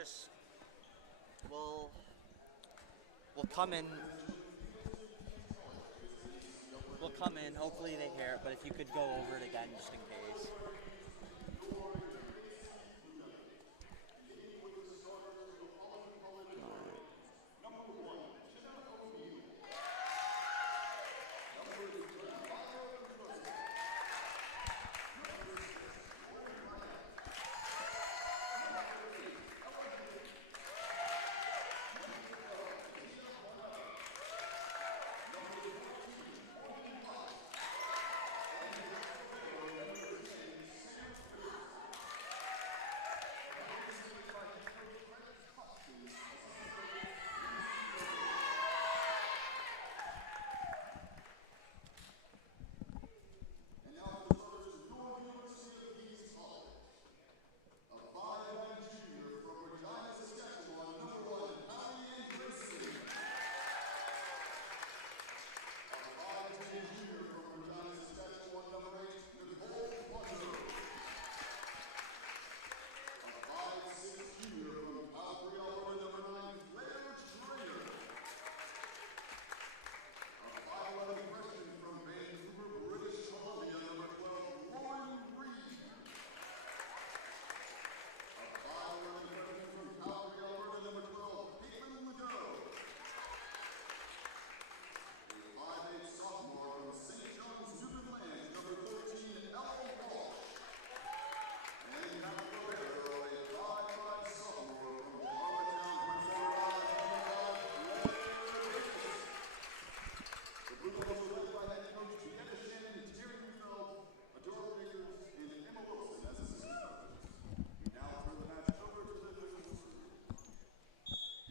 just we'll come in. We'll come in. Hopefully they hear it, but if you could go over it again, just in case.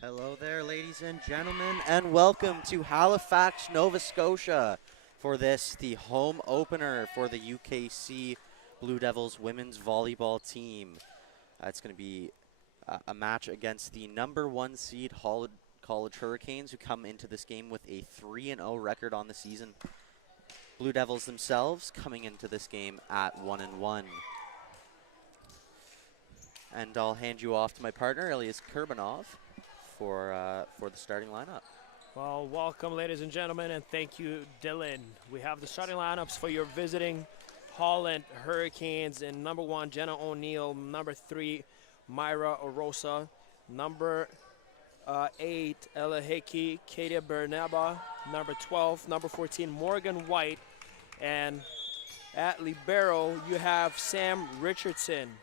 Hello there, ladies and gentlemen, and welcome to Halifax, Nova Scotia for the home opener for the UKC Blue Devils women's volleyball team. It's going to be a match against the #1 seed Holland College Hurricanes, who come into this game with a 3-0 record on the season. Blue Devils themselves coming into this game at 1-1. And I'll hand you off to my partner, Elias Kurbanov, for the starting lineup. Well, welcome, ladies and gentlemen, and thank you, Dylan. We have the starting lineups for your visiting Holland Hurricanes. In #1, Jenna O'Neill. #3, Myra Orosa. #8, Ella Hickey, Katia Bernaba. #12, #14, Morgan White. And at libero, you have Sam Richardson.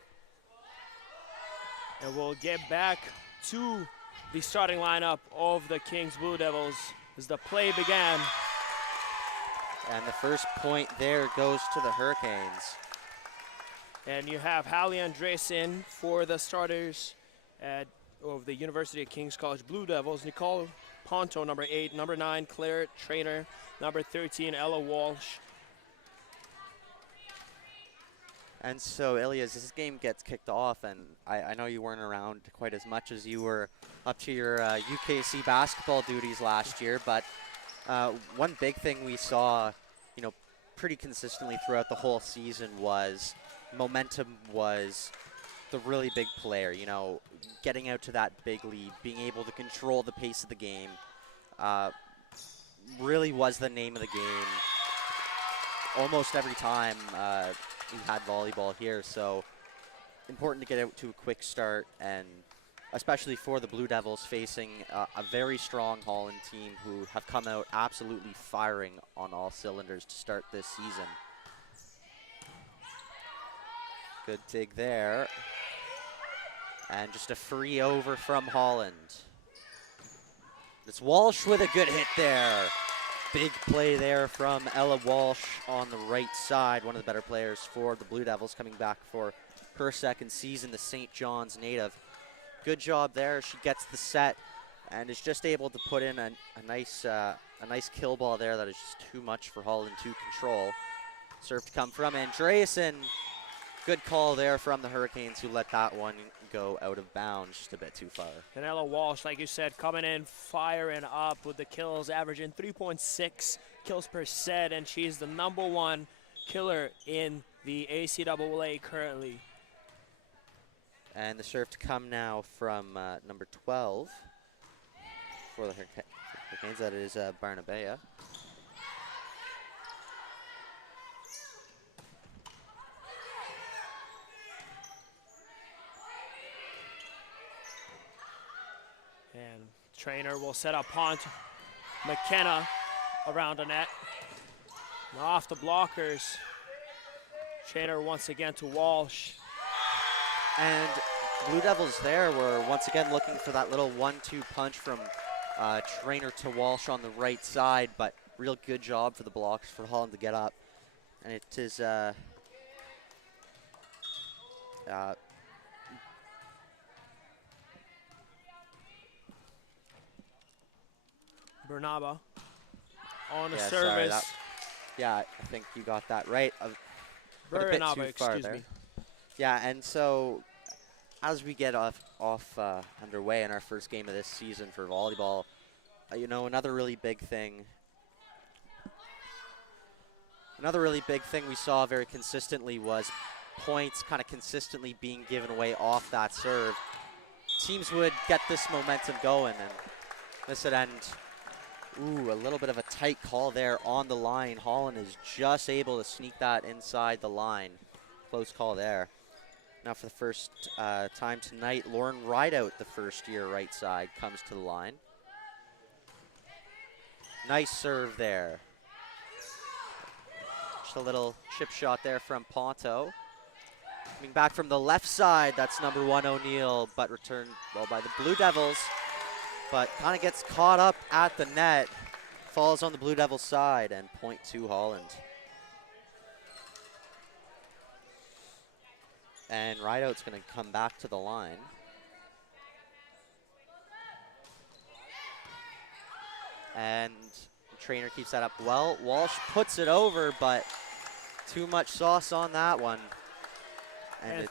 And we'll get back to the starting lineup of the Kings Blue Devils as the play began. And the first point there goes to the Hurricanes. And you have Hallie Andresen for the starters of the University of King's College Blue Devils. Nicole Ponto, #8. #9, Claire Trainer. #13, Ella Walsh. And so, Elias, this game gets kicked off, and I know you weren't around quite as much as you were up to your UKC basketball duties last year, but one big thing we saw, pretty consistently throughout the whole season was momentum was the really big player, getting out to that big lead, being able to control the pace of the game, really was the name of the game almost every time we had volleyball here. So important to get out to a quick start, and especially for the Blue Devils facing a very strong Holland team who have come out absolutely firing on all cylinders to start this season. Good dig there. And just a free over from Holland. It's Walsh with a good hit there. Big play there from Ella Walsh on the right side, one of the better players for the Blue Devils, coming back for her second season, the St. John's native. Good job there. She gets the set and is just able to put in a nice kill ball there that is just too much for Holland to control. Serve to come from Andreasen. Good call there from the Hurricanes, who let that one go out of bounds just a bit too far. And Ella Walsh, like you said, coming in, firing up with the kills, averaging 3.6 kills per set, and she's the #1 killer in the ACAA currently. And the serve to come now from number 12 for the Hurricanes. That is Barnabea. And Trainer will set up Ponto. McKenna around the net. And off the blockers. Trainer once again to Walsh. And Blue Devils there were once again looking for that little 1-2 punch from Trainer to Walsh on the right side, but real good job for the blocks for Holland to get up. And it is Bernaba on the yeah, service. sorry, yeah, I think you got that right. A bit Bernaba, too far excuse there. me. Yeah, and so as we get underway in our first game of this season for volleyball, you know, another really big thing we saw very consistently was points kind of consistently being given away off that serve. Teams would get this momentum going, and this would end. Ooh, a little bit of a tight call there on the line. Holland is just able to sneak that inside the line. Close call there. Now for the first time tonight, Lauren Rideout, the first-year right side, comes to the line. Nice serve there. Just a little chip shot there from Ponto. Coming back from the left side, that's number 1 O'Neill, but returned well by the Blue Devils. But kind of gets caught up at the net, falls on the Blue Devils side, and point to Holland. And Rideout's going to come back to the line. And the Trainer keeps that up well. Walsh puts it over, but too much sauce on that one. And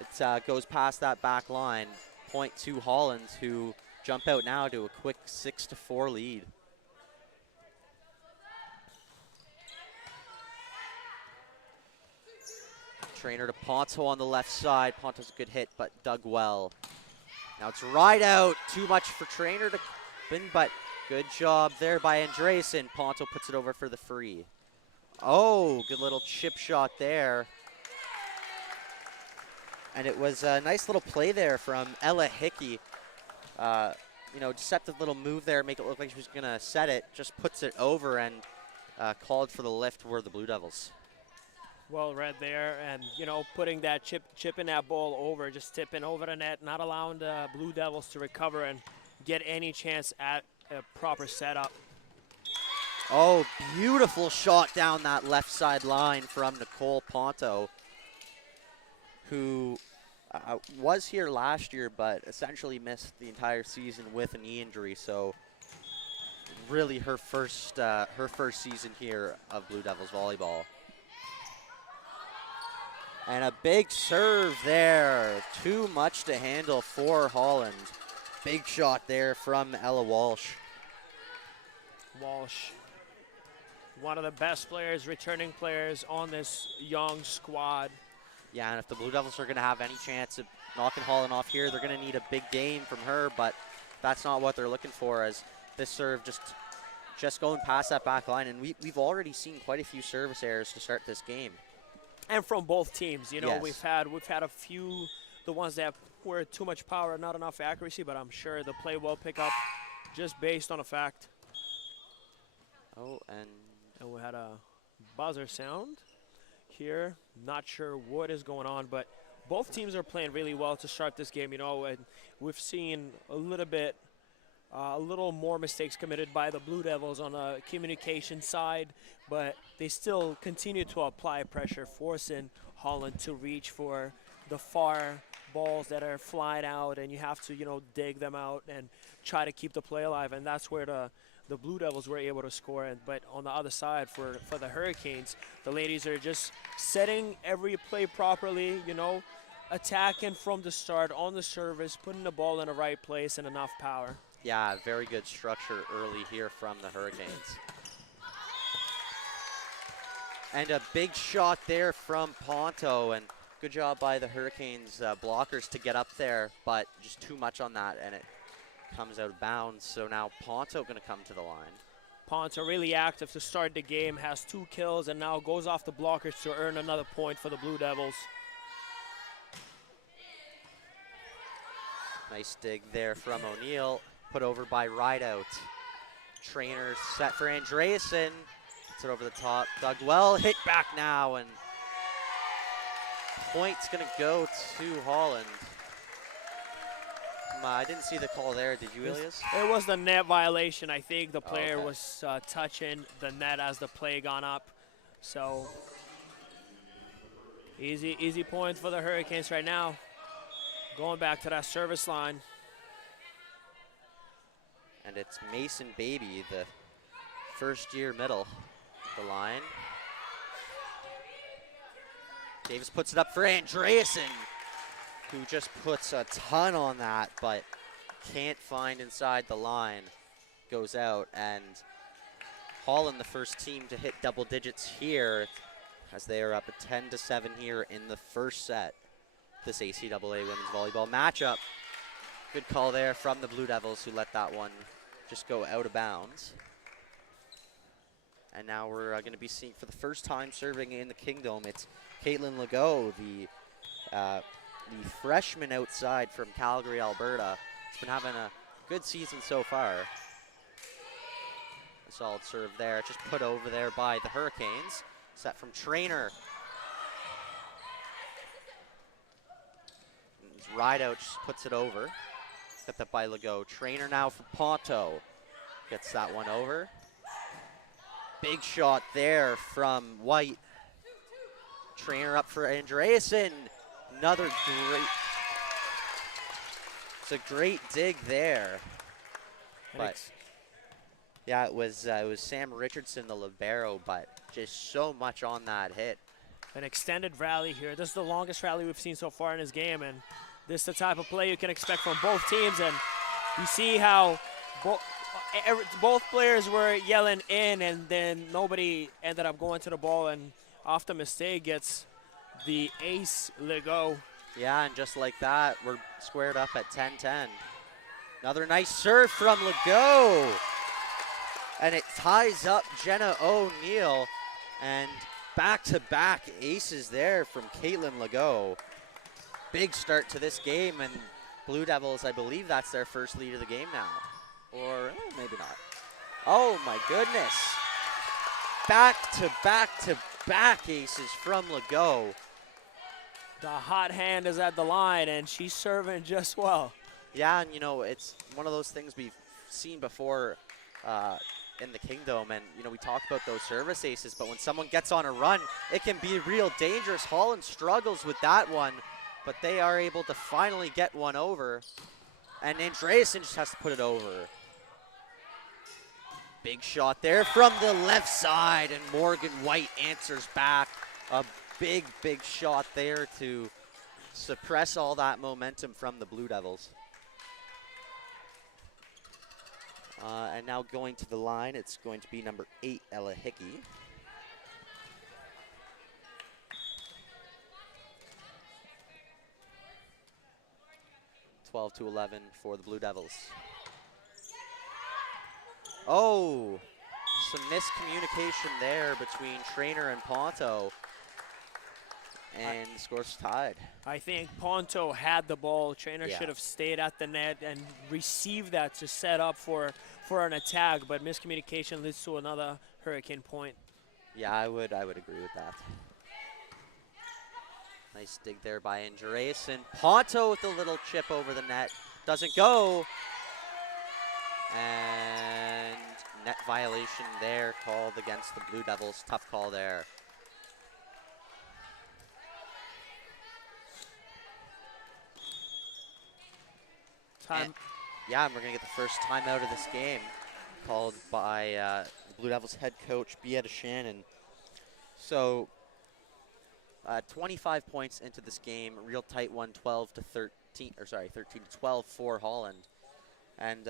it goes past that back line. Point to Holland, who jump out now to a quick 6-4 lead. Trainer to Ponto on the left side. Ponto's a good hit, but dug well. Now it's Rideout. Too much for Trainer to win, but good job there by Andreessen. Ponto puts it over for the free. Oh, good little chip shot there. And it was a nice little play there from Ella Hickey. You know, deceptive little move there, make it look like she was going to set it. Just puts it over and called for the lift were the Blue Devils. Well read there, and you know, putting that chipping that ball over, just tipping over the net, not allowing the Blue Devils to recover and get any chance at a proper setup. Oh, beautiful shot down that left side line from Nicole Ponto, who was here last year, but essentially missed the entire season with a knee injury. So, really, her first season here of Blue Devils volleyball. And a big serve there. Too much to handle for Holland. Big shot there from Ella Walsh. Walsh, one of the best players, returning players on this young squad. Yeah, and if the Blue Devils are going to have any chance of knocking Holland off here, they're going to need a big game from her, but that's not what they're looking for, as this serve just going past that back line. And we've already seen quite a few service errors to start this game. And from both teams, you know, Yes. we've had a few, the ones that were too much power, not enough accuracy, but I'm sure the play will pick up just based on a fact. Oh, and we had a buzzer sound here. Not sure what is going on, but both teams are playing really well to start this game, you know, and we've seen a little more mistakes committed by the Blue Devils on the communication side, but they still continue to apply pressure, forcing Holland to reach for the far balls that are flying out, and you have to, you know, dig them out and try to keep the play alive, and that's where the Blue Devils were able to score. But on the other side, for the Hurricanes, the ladies are just setting every play properly, you know, attacking from the start on the service, putting the ball in the right place and enough power. yeah, very good structure early here from the Hurricanes. And a big shot there from Ponto, and Good job by the Hurricanes blockers to get up there, but just too much on that, and it comes out of bounds. So now Ponto going to come to the line. Ponto really active to start the game, has 2 kills, and now goes off the blockers to earn another point for the Blue Devils. Nice dig there from O'Neill, put over by Rideout. Trainer set for Andreasen, puts it over the top, dug well, hit back now, and point's gonna go to Holland. I didn't see the call there, did you, Elias? It was the net violation. I think the player Okay. was touching the net as the play gone up. So easy point for the Hurricanes right now. Going back to that service line. And it's Mason Baby, the first-year middle, the line. Davis puts it up for Andreasen, who just puts a ton on that, but can't find inside the line. Goes out, and Holland, the first team to hit double digits here, as they are up at 10-7 here in the first set. This ACAA women's volleyball matchup. Good call there from the Blue Devils, who let that one just go out of bounds. And now we're going to be seeing, for the first time serving in the Kingdom, it's Caitlin Legault, the freshman outside from Calgary, Alberta. Has been having a good season so far. A solid serve there, just put over there by the Hurricanes. Set from Trainer. Rideout just puts it over. Got that by Legault. Trainer now for Ponto. Gets that one over. Big shot there from White. Trainer up for Andreasen. Another great. It's a great dig there. But yeah, it was Sam Richardson, the libero, but just so much on that hit. An extended rally here. This is the longest rally we've seen so far in this game, and this is the type of play you can expect from both teams. And you see how both players were yelling in, and then nobody ended up going to the ball, and off the mistake gets the ace Legault. Yeah, and just like that, we're squared up at 10-10. Another nice serve from Legault. And it ties up Jenna O'Neill. And back-to-back aces there from Caitlin Legault. Big start to this game, and Blue Devils, I believe that's their first lead of the game now. Or maybe not. Oh my goodness. Back-to-back-to-back aces from Legault. The hot hand is at the line, and she's serving just well. Yeah, and you know, it's one of those things we've seen before in the Kingdom, and you know, we talk about those service aces, but when someone gets on a run, it can be real dangerous. Holland struggles with that one, but they are able to finally get one over, and Andreasen just has to put it over. Big shot there from the left side, and Morgan White answers back. A big shot there to suppress all that momentum from the Blue Devils. And now going to the line, it's going to be number 8, Ella Hickey. (12 to 11) for the Blue Devils. Oh, some miscommunication there between Trainer and Ponto. And the score's tied. I think Ponto had the ball. Trainer Yeah. should have stayed at the net and received that to set up for an attack, but miscommunication leads to another Hurricane point. Yeah, I would agree with that. Nice dig there by Andreasen. Ponto with a little chip over the net. Doesn't go. And net violation there called against the Blue Devils. Tough call there. Time. Yeah, and we're going to get the first timeout of this game called by Blue Devils head coach, Bietta Shannon. So 25 points into this game, real tight one, 13 to 12 for Holland. And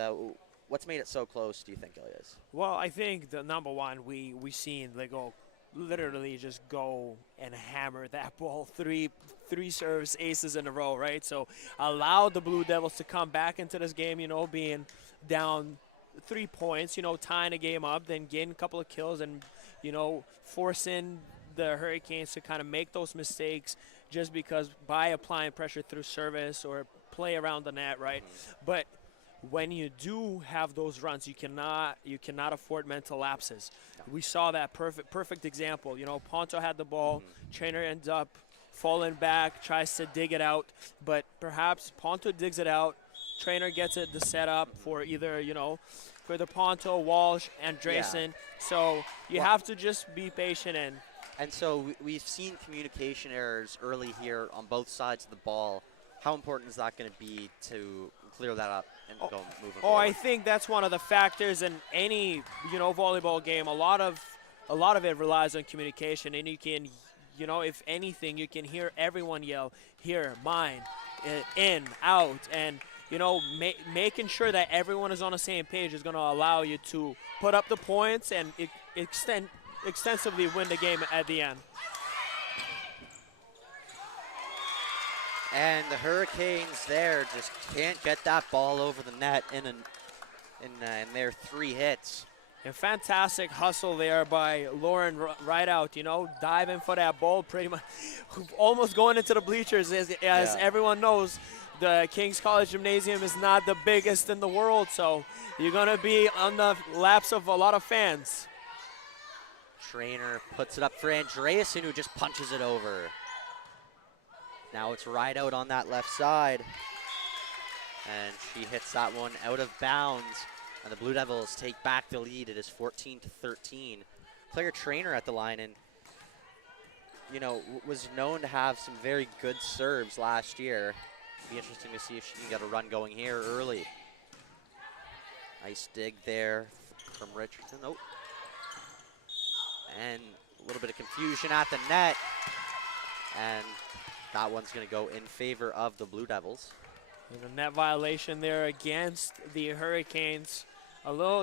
what's made it so close, do you think, Elias? Well, I think the number one, we seen Legault literally just go and hammer that ball. Three service aces in a row, right? So allow the Blue Devils to come back into this game, you know, being down 3 points, you know, tying a game up, then getting a couple of kills and, you know, forcing the Hurricanes to kind of make those mistakes just because by applying pressure through service or play around the net, right? But when you do have those runs, you cannot afford mental lapses. We saw that perfect example. You know, Ponto had the ball, Trainer ends up falling back, tries to dig it out, but perhaps Ponto digs it out, Trainer gets it the setup for either, you know, for the Ponto, Walsh, and Drayson. So you have to just be patient and so we've seen communication errors early here on both sides of the ball. How important is that going to be to clear that up and go moving forward? I think that's one of the factors in any, you know, volleyball game. A lot of it relies on communication, and you can, you know, if anything, you can hear everyone yell, here, mine, in, out, and, you know, making sure that everyone is on the same page is going to allow you to put up the points and extensively win the game at the end. And the Hurricanes there just can't get that ball over the net in their 3 hits. And fantastic hustle there by Lauren Rideout, you know, diving for that ball pretty much, almost going into the bleachers. As everyone knows, the King's College Gymnasium is not the biggest in the world, so you're going to be on the laps of a lot of fans. Trainer puts it up for Andreasen, who just punches it over. Now it's Rideout on that left side, and she hits that one out of bounds. And the Blue Devils take back the lead. It is 14-13. Claire Trainer at the line, and you know, was known to have some very good serves last year. It'd be interesting to see if she can get a run going here early. Nice dig there from Richardson. Oh, and a little bit of confusion at the net, and that one's going to go in favor of the Blue Devils. And a net violation there against the Hurricanes.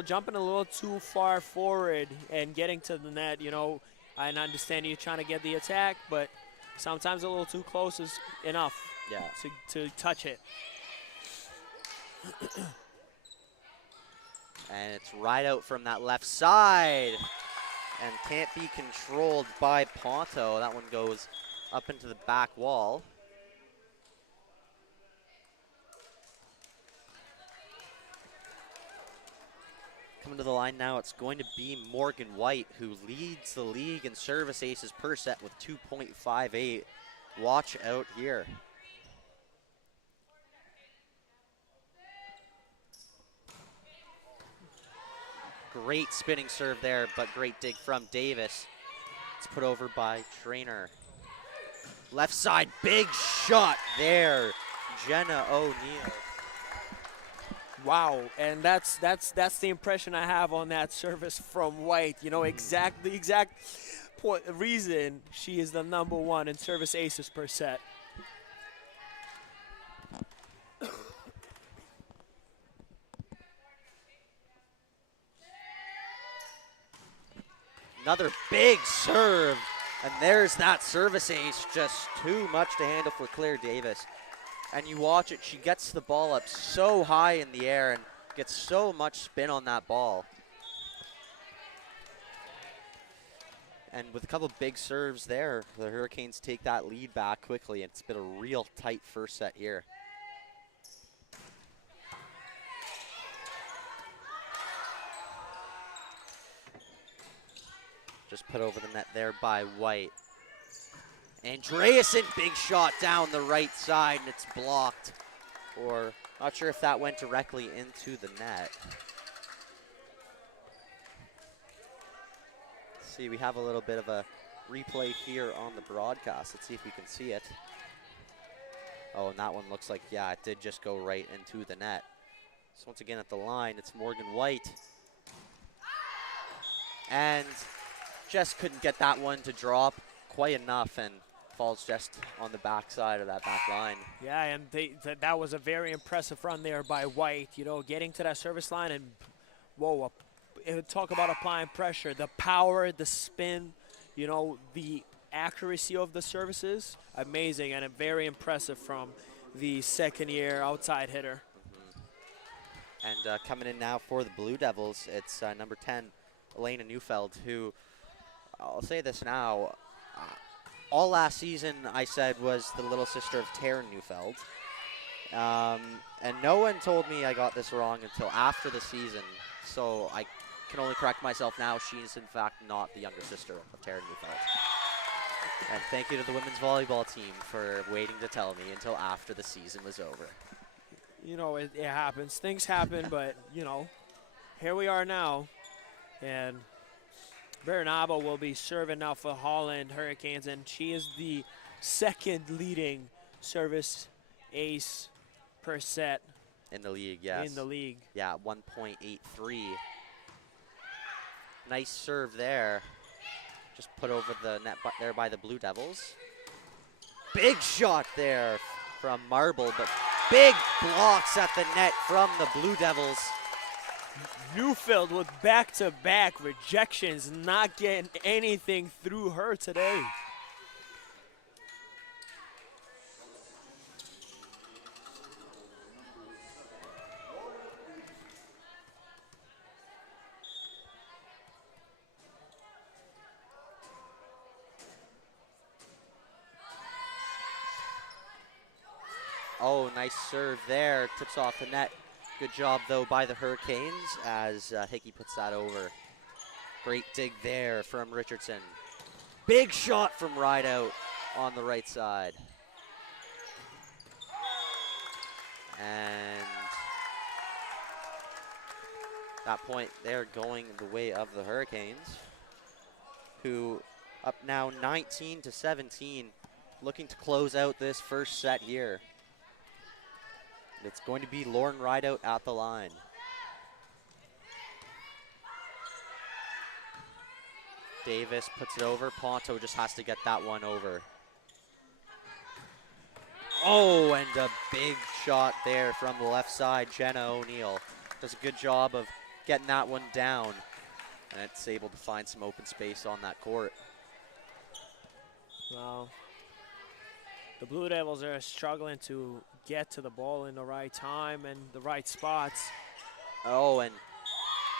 Jumping a little too far forward and getting to the net. You know, I understand you're trying to get the attack, but sometimes a little too close is enough to touch it. And it's Rideout from that left side and can't be controlled by Ponto. That one goes up into the back wall. Coming to the line now, it's going to be Morgan White, who leads the league in service aces per set with 2.58. Watch out here. Great spinning serve there, but great dig from Davis. It's put over by Trainer. Left side, big shot there. Jenna O'Neill. Wow, and that's the impression I have on that service from White. You know, the exact reason she is the #1 in service aces per set. Another big serve, and there's that service ace. Just too much to handle for Claire Davis. And you watch it, she gets the ball up so high in the air and gets so much spin on that ball. And with a couple big serves there, the Hurricanes take that lead back quickly. It's been a real tight first set here. Just put over the net there by White. Andreasen, big shot down the right side, and it's blocked. Or, not sure if that went directly into the net. Let's see, we have a little bit of a replay here on the broadcast. Let's see if we can see it. Oh, and that one looks like, yeah, it did just go right into the net. So once again at the line, it's Morgan White. And just couldn't get that one to drop quite enough, and falls just on the backside of that back line. Yeah, and that was a very impressive run there by White, you know, getting to that service line and, whoa, talk about applying pressure. The power, the spin, you know, the accuracy of the services, amazing and very impressive from the second-year outside hitter. And coming in now for the Blue Devils, it's number 10, Elena Neufeld, who, I'll say this now, all last season I said was the little sister of Taryn Neufeld. And no one told me I got this wrong until after the season, so I can only correct myself now. She is, in fact, not the younger sister of Taryn Neufeld. And thank you to the women's volleyball team for waiting to tell me until after the season was over. You know, it happens. Things happen, but, you know, here we are now. And Bernabo will be serving now for Holland Hurricanes, and she is the second leading service ace per set. In the league, yes. In the league. Yeah, 1.83. Nice serve there. Just put over the net there by the Blue Devils. Big shot there from Marble, but big blocks at the net from the Blue Devils. Neufeld with back-to-back rejections, not getting anything through her today. Oh, nice serve there. Tips off the net. Good job, though, by the Hurricanes as Hickey puts that over. Great dig there from Richardson. Big shot from Rideout on the right side. And that point, they're going the way of the Hurricanes, who up now 19-17, looking to close out this first set here. It's going to be Lauren Rideout at the line. Davis puts it over. Ponto just has to get that one over. Oh, and a big shot there from the left side. Jenna O'Neill does a good job of getting that one down, and it's able to find some open space on that court. Well, the Blue Devils are struggling to get to the ball in the right time and the right spots. Oh, and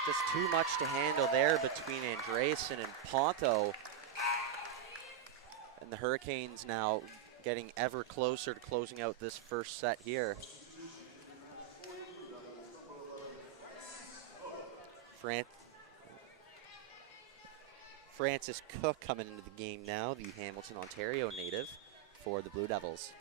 just too much to handle there between Andreessen and Ponto. And the Hurricanes now getting ever closer to closing out this first set here. Francis Cook coming into the game now, the Hamilton, Ontario native for the Blue Devils.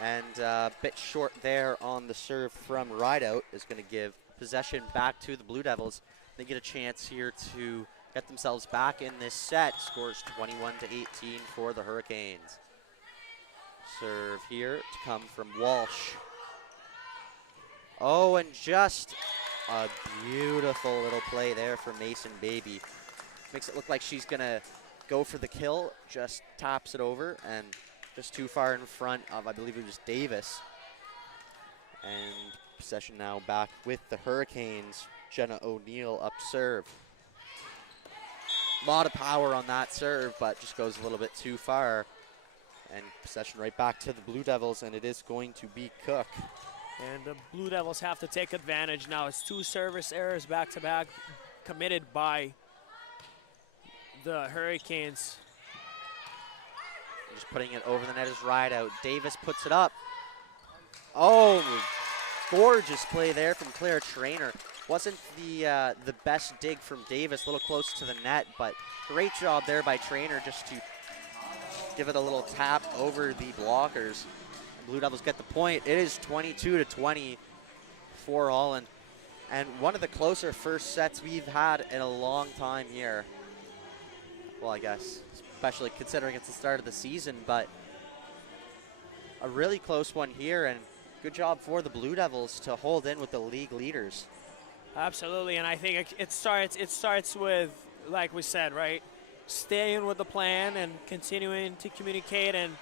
And a bit short there on the serve from Rideout is going to give possession back to the Blue Devils. They get a chance here to get themselves back in this set. Scores 21-18 for the Hurricanes. Serve here to come from Walsh. Oh, and just a beautiful little play there from Mason Baby. Makes it look like she's going to go for the kill, just taps it over, and just too far in front of, I believe it was Davis. And possession now back with the Hurricanes. Jenna O'Neill up serve. A lot of power on that serve, but just goes a little bit too far. And possession right back to the Blue Devils, and it is going to be Cook. And the Blue Devils have to take advantage now. It's two service errors back-to-back committed by the Hurricanes. Just putting it over the net is Rideout. Davis puts it up. Oh, gorgeous play there from Claire Traynor. Wasn't the best dig from Davis, a little close to the net, but great job there by Traynor just to give it a little tap over the blockers. Blue Devils get the point. It is 22-20 for Holland. And one of the closer first sets we've had in a long time here. Well, I guess, especially considering it's the start of the season, but a really close one here, and good job for the Blue Devils to hold in with the league leaders. Absolutely, and I think it starts with, like we said, right? Staying with the plan and continuing to communicate and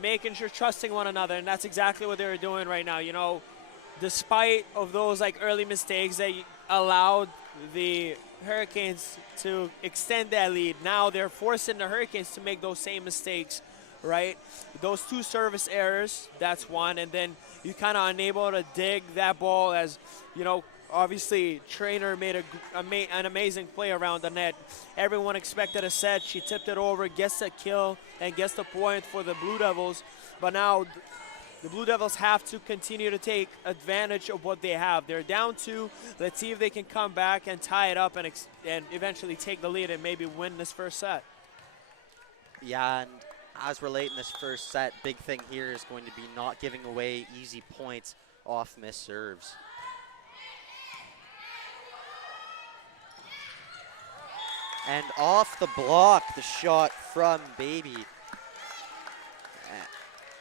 making sure, trusting one another, and that's exactly what they're doing right now. You know, despite of those like early mistakes that allowed the Hurricanes to extend that lead, now they're forcing the Hurricanes to make those same mistakes, right? Those 2 service errors, that's one, and then you kind of unable to dig that ball as, you know, obviously Trainer made an amazing play around the net. Everyone expected a set. She tipped it over, gets a kill, and gets the point for the Blue Devils. But now the Blue Devils have to continue to take advantage of what they have. They're down 2. Let's see if they can come back and tie it up and eventually take the lead and maybe win this first set. Yeah, and as we're late in this first set, big thing here is going to be not giving away easy points off missed serves. And off the block, the shot from Baby.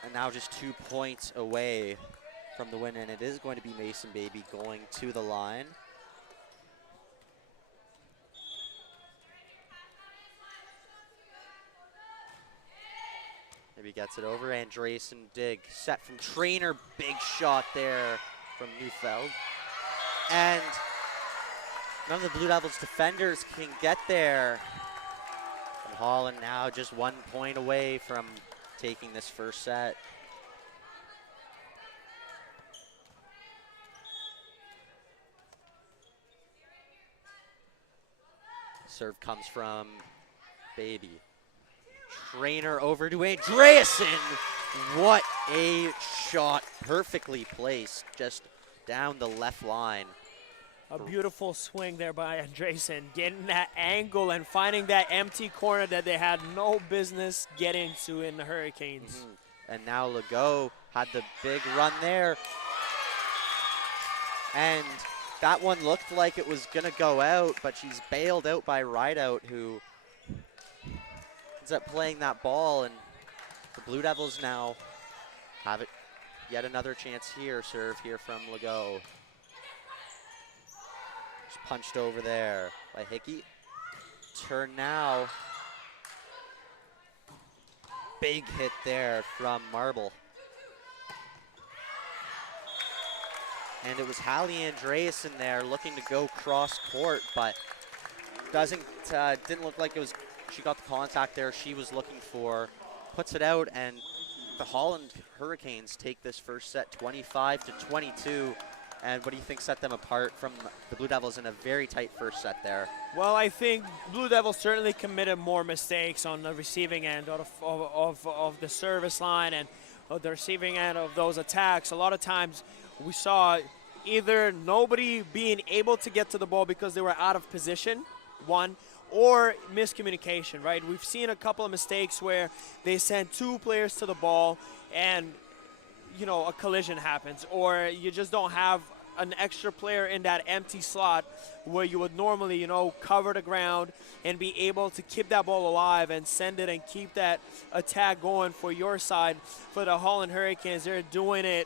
And now just 2 points away from the win, and it is going to be Mason Baby going to the line. Maybe gets it over. Andreessen dig. Set from Trainer. Big shot there from Neufeld. And none of the Blue Devils defenders can get there. And Holland now just 1 point away from taking this first set. Serve comes from Baby. Trainer over to Andreessen. What a shot. Perfectly placed, just down the left line. A beautiful swing there by Andreessen, getting that angle and finding that empty corner that they had no business getting to in the Hurricanes. And now Legault had the big run there. And that one looked like it was going to go out, but she's bailed out by Rideout, who ends up playing that ball. And the Blue Devils now have it. Yet another chance here. Serve here from Legault. Punched over there by Hickey. Turn now. Big hit there from Marble. And it was Hallie Andreessen there looking to go cross court, but didn't look like it was, she got the contact there she was looking for. Puts it out, and the Holland Hurricanes take this first set 25-22. And what do you think set them apart from the Blue Devils in a very tight first set there? Well, I think Blue Devils certainly committed more mistakes on the receiving end of the service line and the receiving end of those attacks. A lot of times we saw either nobody being able to get to the ball because they were out of position, one, or miscommunication, right? We've seen a couple of mistakes where they sent 2 players to the ball and you know, a collision happens, or you just don't have an extra player in that empty slot where you would normally, you know, cover the ground and be able to keep that ball alive and send it and keep that attack going for your side. For the Holland Hurricanes, they're doing it.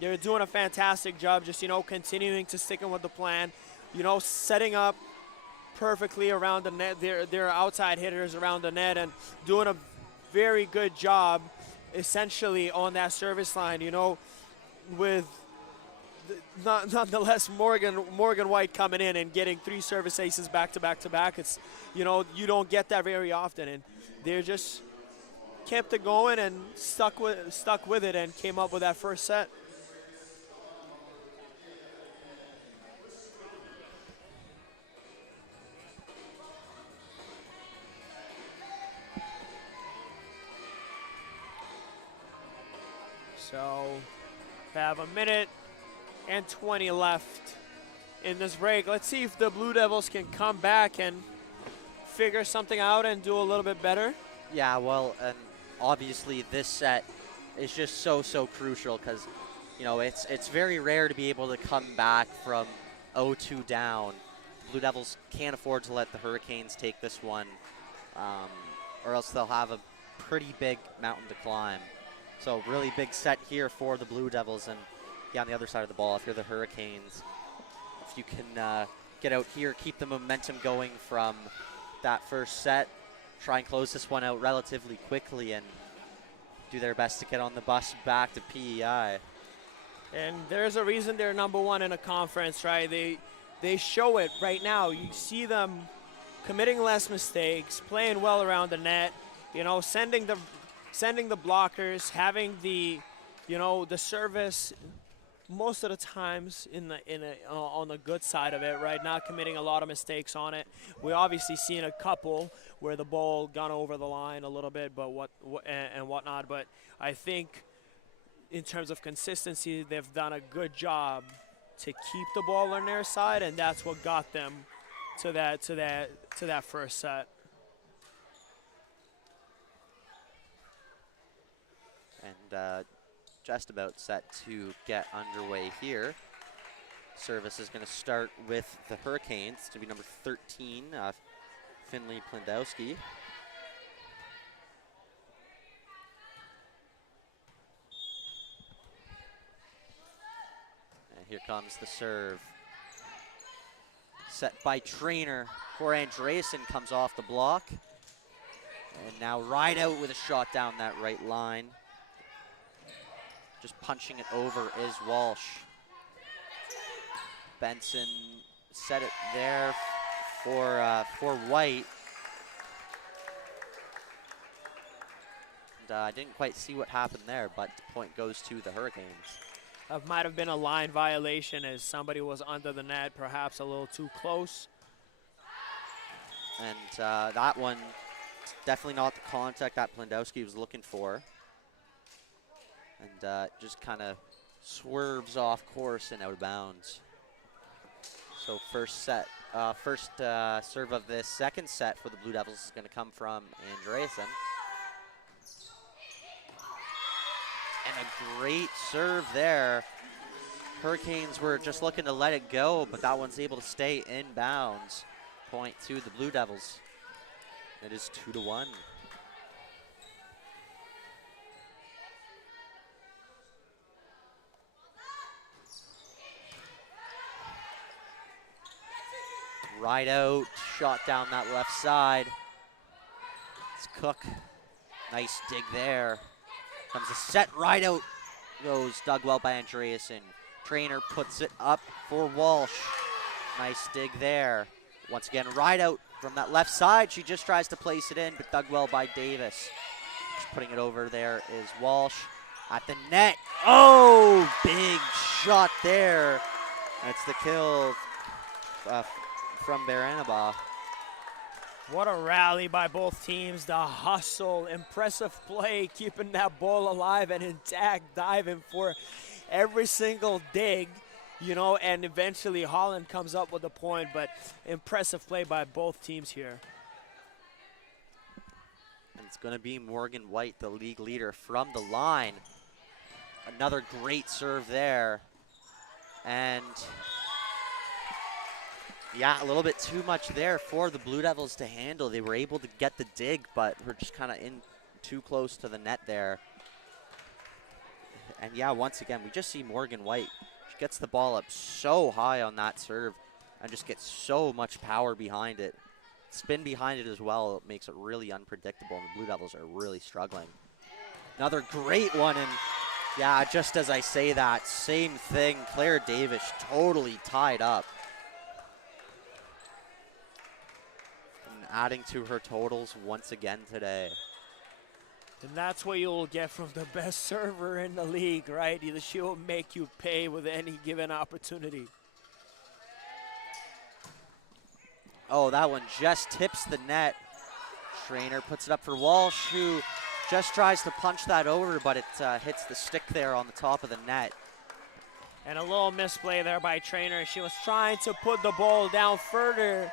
They're doing a fantastic job just, you know, continuing to stick with the plan, you know, setting up perfectly around the net, their outside hitters around the net, and doing a very good job essentially on that service line, you know, with nonetheless Morgan White coming in and getting 3 service aces back to back to back. It's, you know, you don't get that very often, and they're just kept it going and stuck with it and came up with that first set. So we have 1:20 left in this break. Let's see if the Blue Devils can come back and figure something out and do a little bit better. Yeah, well, and obviously this set is just so crucial because, you know, it's very rare to be able to come back from 0-2 down. The Blue Devils can't afford to let the Hurricanes take this one, or else they'll have a pretty big mountain to climb. So really big set here for the Blue Devils, and yeah, on the other side of the ball, if you're the Hurricanes, if you can get out here, keep the momentum going from that first set, try and close this one out relatively quickly and do their best to get on the bus back to PEI. And there's a reason they're #1 in a conference, right? They show it right now. You see them committing less mistakes, playing well around the net, you know, sending the blockers, having the, you know, the service most of the times on the good side of it, right? Not committing a lot of mistakes on it. We obviously seen a couple where the ball gone over the line a little bit, but whatnot. But I think in terms of consistency, they've done a good job to keep the ball on their side, and that's what got them to that first set. And just about set to get underway here. Service is going to start with the Hurricanes to be number 13, Finley Plendowski. And here comes the serve. Set by Trainer. Corey Andreasen comes off the block. And now right out with a shot down that right line. Just punching it over is Walsh. Benson set it there for White. And I didn't quite see what happened there, but the point goes to the Hurricanes. It might have been a line violation as somebody was under the net, perhaps a little too close. And that one, definitely not the contact that Plendowski was looking for. And just kind of swerves off course and out of bounds. So first serve of this second set for the Blue Devils is going to come from Andreasen. And a great serve there. Hurricanes were just looking to let it go, but that one's able to stay in bounds. Point to the Blue Devils. It is 2-1. Right out, shot down that left side. It's Cook. Nice dig there. Comes a set right out. Goes dug well by Andreasen. Trainer puts it up for Walsh. Nice dig there. Once again, right out from that left side. She just tries to place it in, but dug well by Davis. Just putting it over there is Walsh at the net. Oh, big shot there. That's the kill from Baranaba. What a rally by both teams. The hustle, impressive play, keeping that ball alive and intact, diving for every single dig, you know, and eventually Holland comes up with a point, but impressive play by both teams here. And it's going to be Morgan White, the league leader from the line. Another great serve there. And yeah, a little bit too much there for the Blue Devils to handle. They were able to get the dig, but were just kind of in too close to the net there. And yeah, once again, we just see Morgan White. She gets the ball up so high on that serve and just gets so much power behind it. Spin behind it as well. It makes it really unpredictable, and the Blue Devils are really struggling. Another great one, and yeah, just as I say that, same thing. Claire Davis totally tied up. Adding to her totals once again today. And that's what you'll get from the best server in the league, right? She'll make you pay with any given opportunity. Oh, that one just tips the net. Trainer puts it up for Walsh, who just tries to punch that over, but it hits the stick there on the top of the net. And a little misplay there by Trainer. She was trying to put the ball down further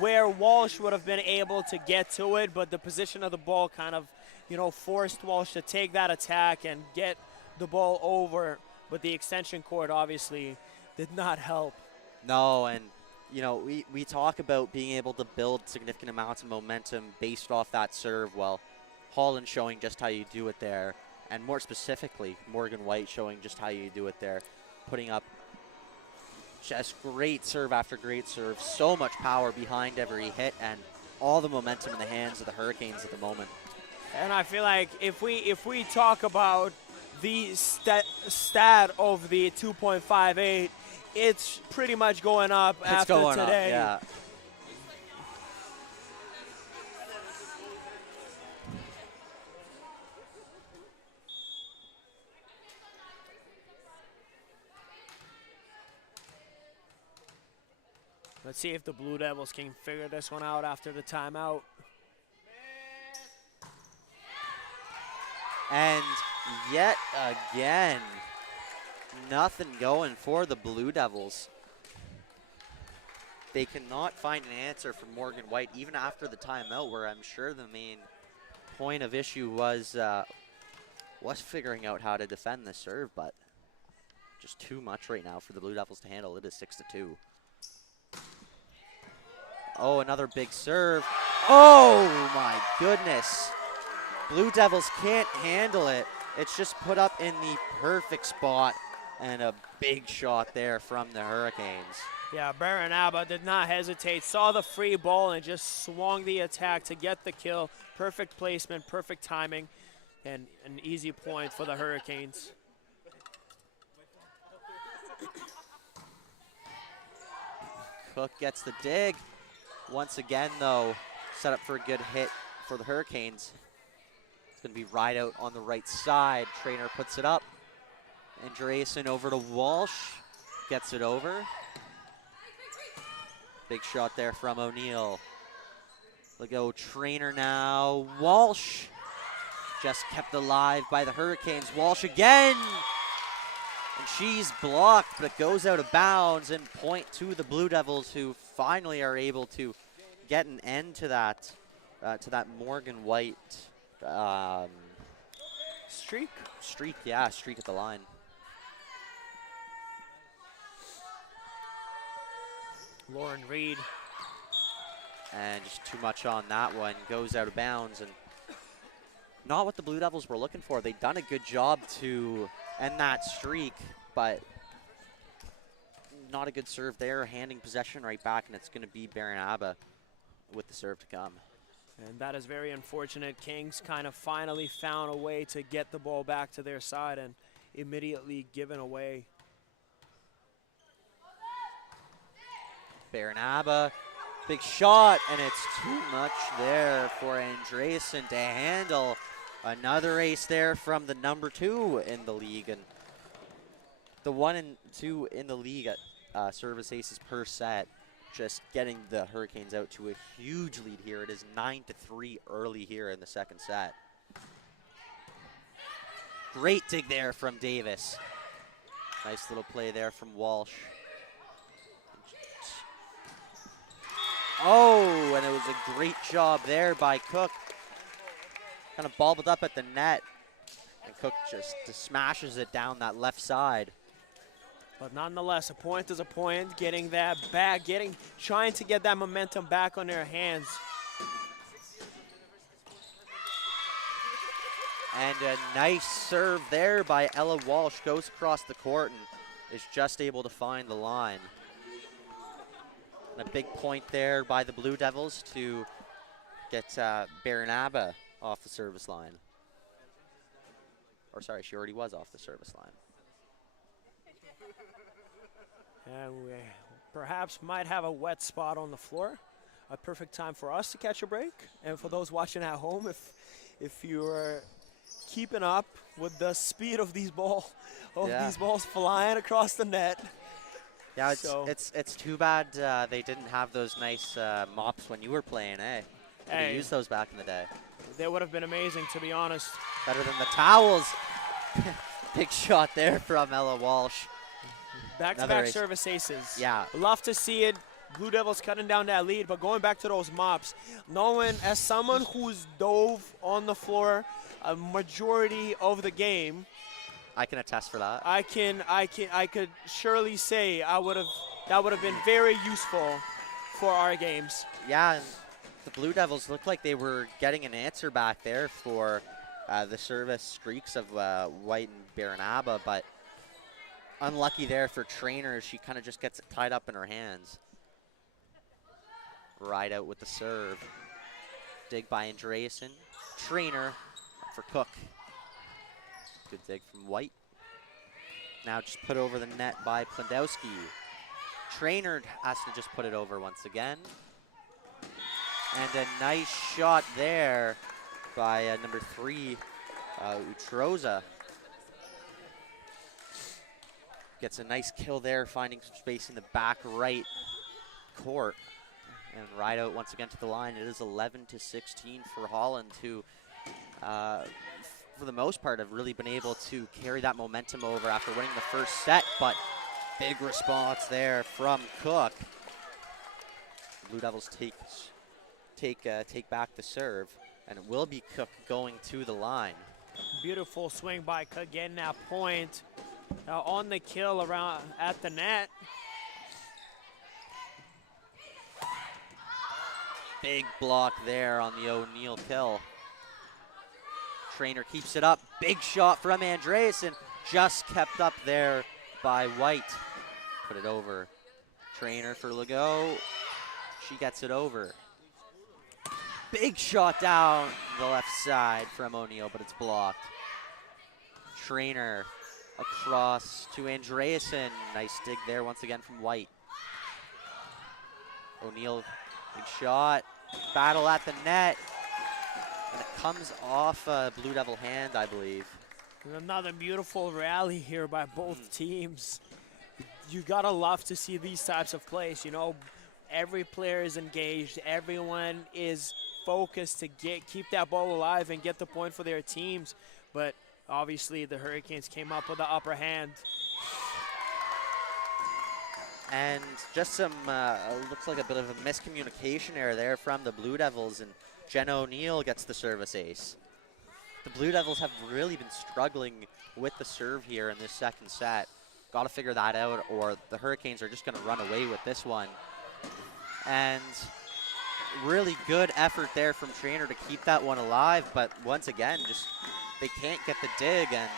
where Walsh would have been able to get to it, but the position of the ball kind of, you know, forced Walsh to take that attack and get the ball over, but the extension cord obviously did not help. No, and you know, we talk about being able to build significant amounts of momentum based off that serve. Well, Holland showing just how you do it there, and more specifically, Morgan White showing just how you do it there, putting up just great serve after great serve, so much power behind every hit, and all the momentum in the hands of the Hurricanes at the moment. And I feel like if we talk about the stat of the 2.58, it's pretty much going up after going today. Up, yeah. Let's see if the Blue Devils can figure this one out after the timeout. And yet again, nothing going for the Blue Devils. They cannot find an answer from Morgan White even after the timeout, where I'm sure the main point of issue was figuring out how to defend the serve, but just too much right now for the Blue Devils to handle. It is 6-2. Oh, another big serve. Oh my goodness. Blue Devils can't handle it. It's just put up in the perfect spot, and a big shot there from the Hurricanes. Yeah, Baranaba did not hesitate, saw the free ball and just swung the attack to get the kill. Perfect placement, perfect timing, and an easy point for the Hurricanes. Cook gets the dig. Once again, though, set up for a good hit for the Hurricanes. It's going to be right out on the right side. Trainer puts it up. Andreasen over to Walsh. Gets it over. Big shot there from O'Neill. Look go Trainer now. Walsh just kept alive by the Hurricanes. Walsh again. And she's blocked, but goes out of bounds, and point to the Blue Devils, who finally are able to get an end to that Morgan White streak. Streak at the line. Lauren Reed. And just too much on that one. Goes out of bounds, and not what the Blue Devils were looking for. They've done a good job to end that streak, but not a good serve there. Handing possession right back, and it's going to be Baranaba with the serve to come. And that is very unfortunate. Kings kind of finally found a way to get the ball back to their side and immediately given away. Baranaba, big shot, and it's too much there for Andreasen to handle. Another ace there from the number 2 in the league, and the 1 and 2 in the league at service aces per set, just getting the Hurricanes out to a huge lead here. It is 9-3 early here in the second set. Great dig there from Davis. Nice little play there from Walsh. Oh, and it was a great job there by Cook. Kind of bobbled up at the net, and Cook just smashes it down that left side. But nonetheless, a point is a point. Getting that back, trying to get that momentum back on their hands. And a nice serve there by Ella Walsh. Goes across the court and is just able to find the line. And a big point there by the Blue Devils to get Baranaba off the service line. Or sorry, she already was off the service line. And we perhaps might have a wet spot on the floor. A perfect time for us to catch a break. And for those watching at home, if you're keeping up with the speed of these balls flying across the net. Yeah, it's too bad they didn't have those nice mops when you were playing, eh? They used those back in the day. They would have been amazing, to be honest. Better than the towels. Big shot there from Ella Walsh. Back-to-back service aces. Yeah. Love to see it. Blue Devils cutting down that lead, but going back to those mops, knowing as someone who's dove on the floor a majority of the game, I can attest for that. I could surely say that would have been very useful for our games. Yeah, and the Blue Devils looked like they were getting an answer back there for the service streaks of White and Baranaba, but unlucky there for Trainer. She kind of just gets it tied up in her hands. Right out with the serve. Dig by Andreasen. Trainer for Cook. Good dig from White. Now just put over the net by Plandowski. Trainer has to just put it over once again. And a nice shot there by number 3, Utroza. Gets a nice kill there, finding some space in the back right court. And right out once again to the line. It is 11-16 for Holland, who, for the most part, have really been able to carry that momentum over after winning the first set. But big response there from Cook. Blue Devils take back the serve, and it will be Cook going to the line. Beautiful swing by Cook, getting that point on the kill around at the net. Big block there on the O'Neill kill. Trainer keeps it up. Big shot from Andreasen. Just kept up there by White. Put it over. Trainer for Legault. She gets it over. Big shot down the left side from O'Neill, but it's blocked. Trainer across to Andreasen. Nice dig there once again from White. O'Neill, big shot. Battle at the net. And it comes off a Blue Devil hand, I believe. And another beautiful rally here by both teams. You gotta love to see these types of plays. You know, every player is engaged. Everyone is focused to keep that ball alive and get the point for their teams. But obviously the Hurricanes came up with the upper hand. And just some, looks like a bit of a miscommunication error there from the Blue Devils, and Jenna O'Neill gets the service ace. The Blue Devils have really been struggling with the serve here in this second set. Got to figure that out, or the Hurricanes are just going to run away with this one. And really good effort there from Trainer to keep that one alive, but once again, just they can't get the dig, and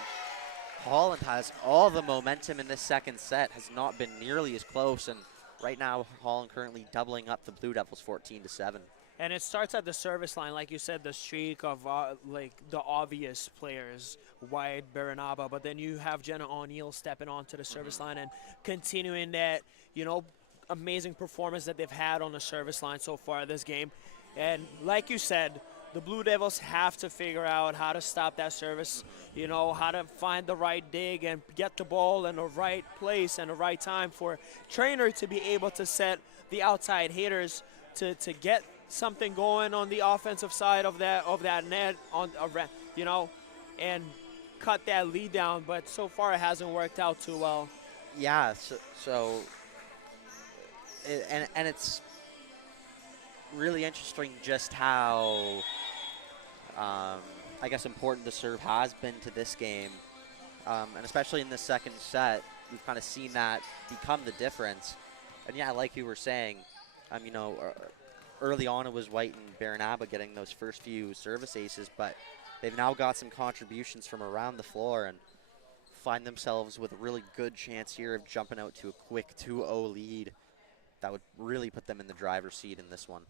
Holland has all the momentum in this second set, has not been nearly as close, and right now Holland currently doubling up the Blue Devils 14-7. And it starts at the service line, like you said, the streak of like the obvious players, White, Baranaba, but then you have Jenna O'Neill stepping onto the service line and continuing that, you know, amazing performance that they've had on the service line so far this game. And like you said, the Blue Devils have to figure out how to stop that service, you know, how to find the right dig and get the ball in the right place and the right time for Trainer to be able to set the outside hitters to get something going on the offensive side of that net, on you know, and cut that lead down. But so far it hasn't worked out too well. Yeah, and it's really interesting just how I guess important the serve has been to this game, and especially in the second set, we've kind of seen that become the difference. And yeah, like you were saying, you know, early on it was White and Baranaba getting those first few service aces, but they've now got some contributions from around the floor and find themselves with a really good chance here of jumping out to a quick 2-0 lead that would really put them in the driver's seat in this one.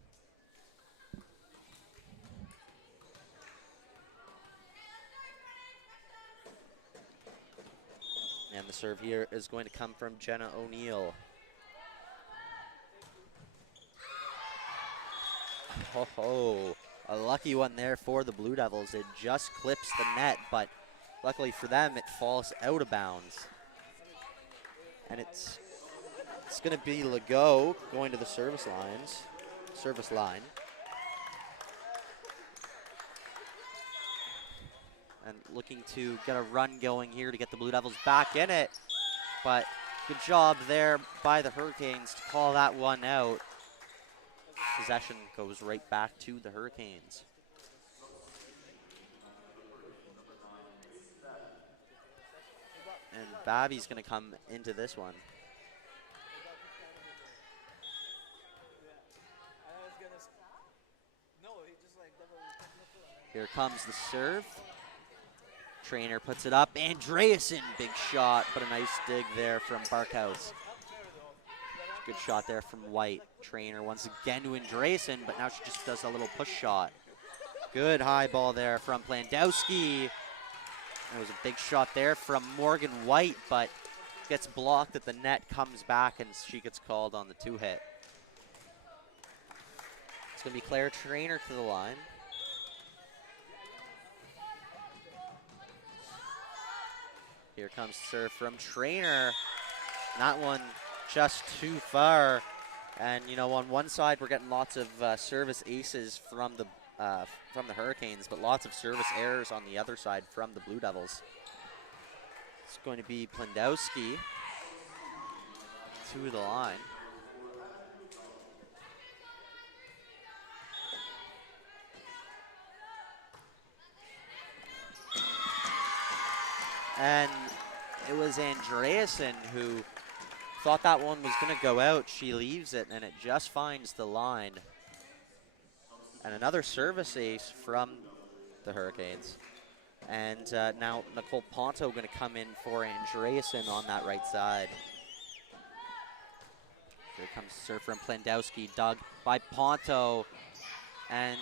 And the serve here is going to come from Jenna O'Neill. Oh, a lucky one there for the Blue Devils. It just clips the net, but luckily for them, it falls out of bounds. And it's going to be Legault going to the service line. And looking to get a run going here to get the Blue Devils back in it. But good job there by the Hurricanes to call that one out. Possession goes right back to the Hurricanes. And Babby's going to come into this one. Here comes the serve. Trainer puts it up. Andreasen, big shot, but a nice dig there from Barkhouse. Good shot there from White. Trainer once again to Andreasen, but now she just does a little push shot. Good high ball there from Plandowski. It was a big shot there from Morgan White, but gets blocked at the net, comes back, and she gets called on the 2-hit. It's going to be Claire Trainer to the line. Here comes serve from Trainer. That one just too far. And, you know, on one side, we're getting lots of service aces from the Hurricanes, but lots of service errors on the other side from the Blue Devils. It's going to be Plendowski to the line. And it was Andreasen who thought that one was going to go out. She leaves it, and it just finds the line. And another service ace from the Hurricanes. And now Nicole Ponto going to come in for Andreasen on that right side. Here comes serve from Plendowski, dug by Ponto. And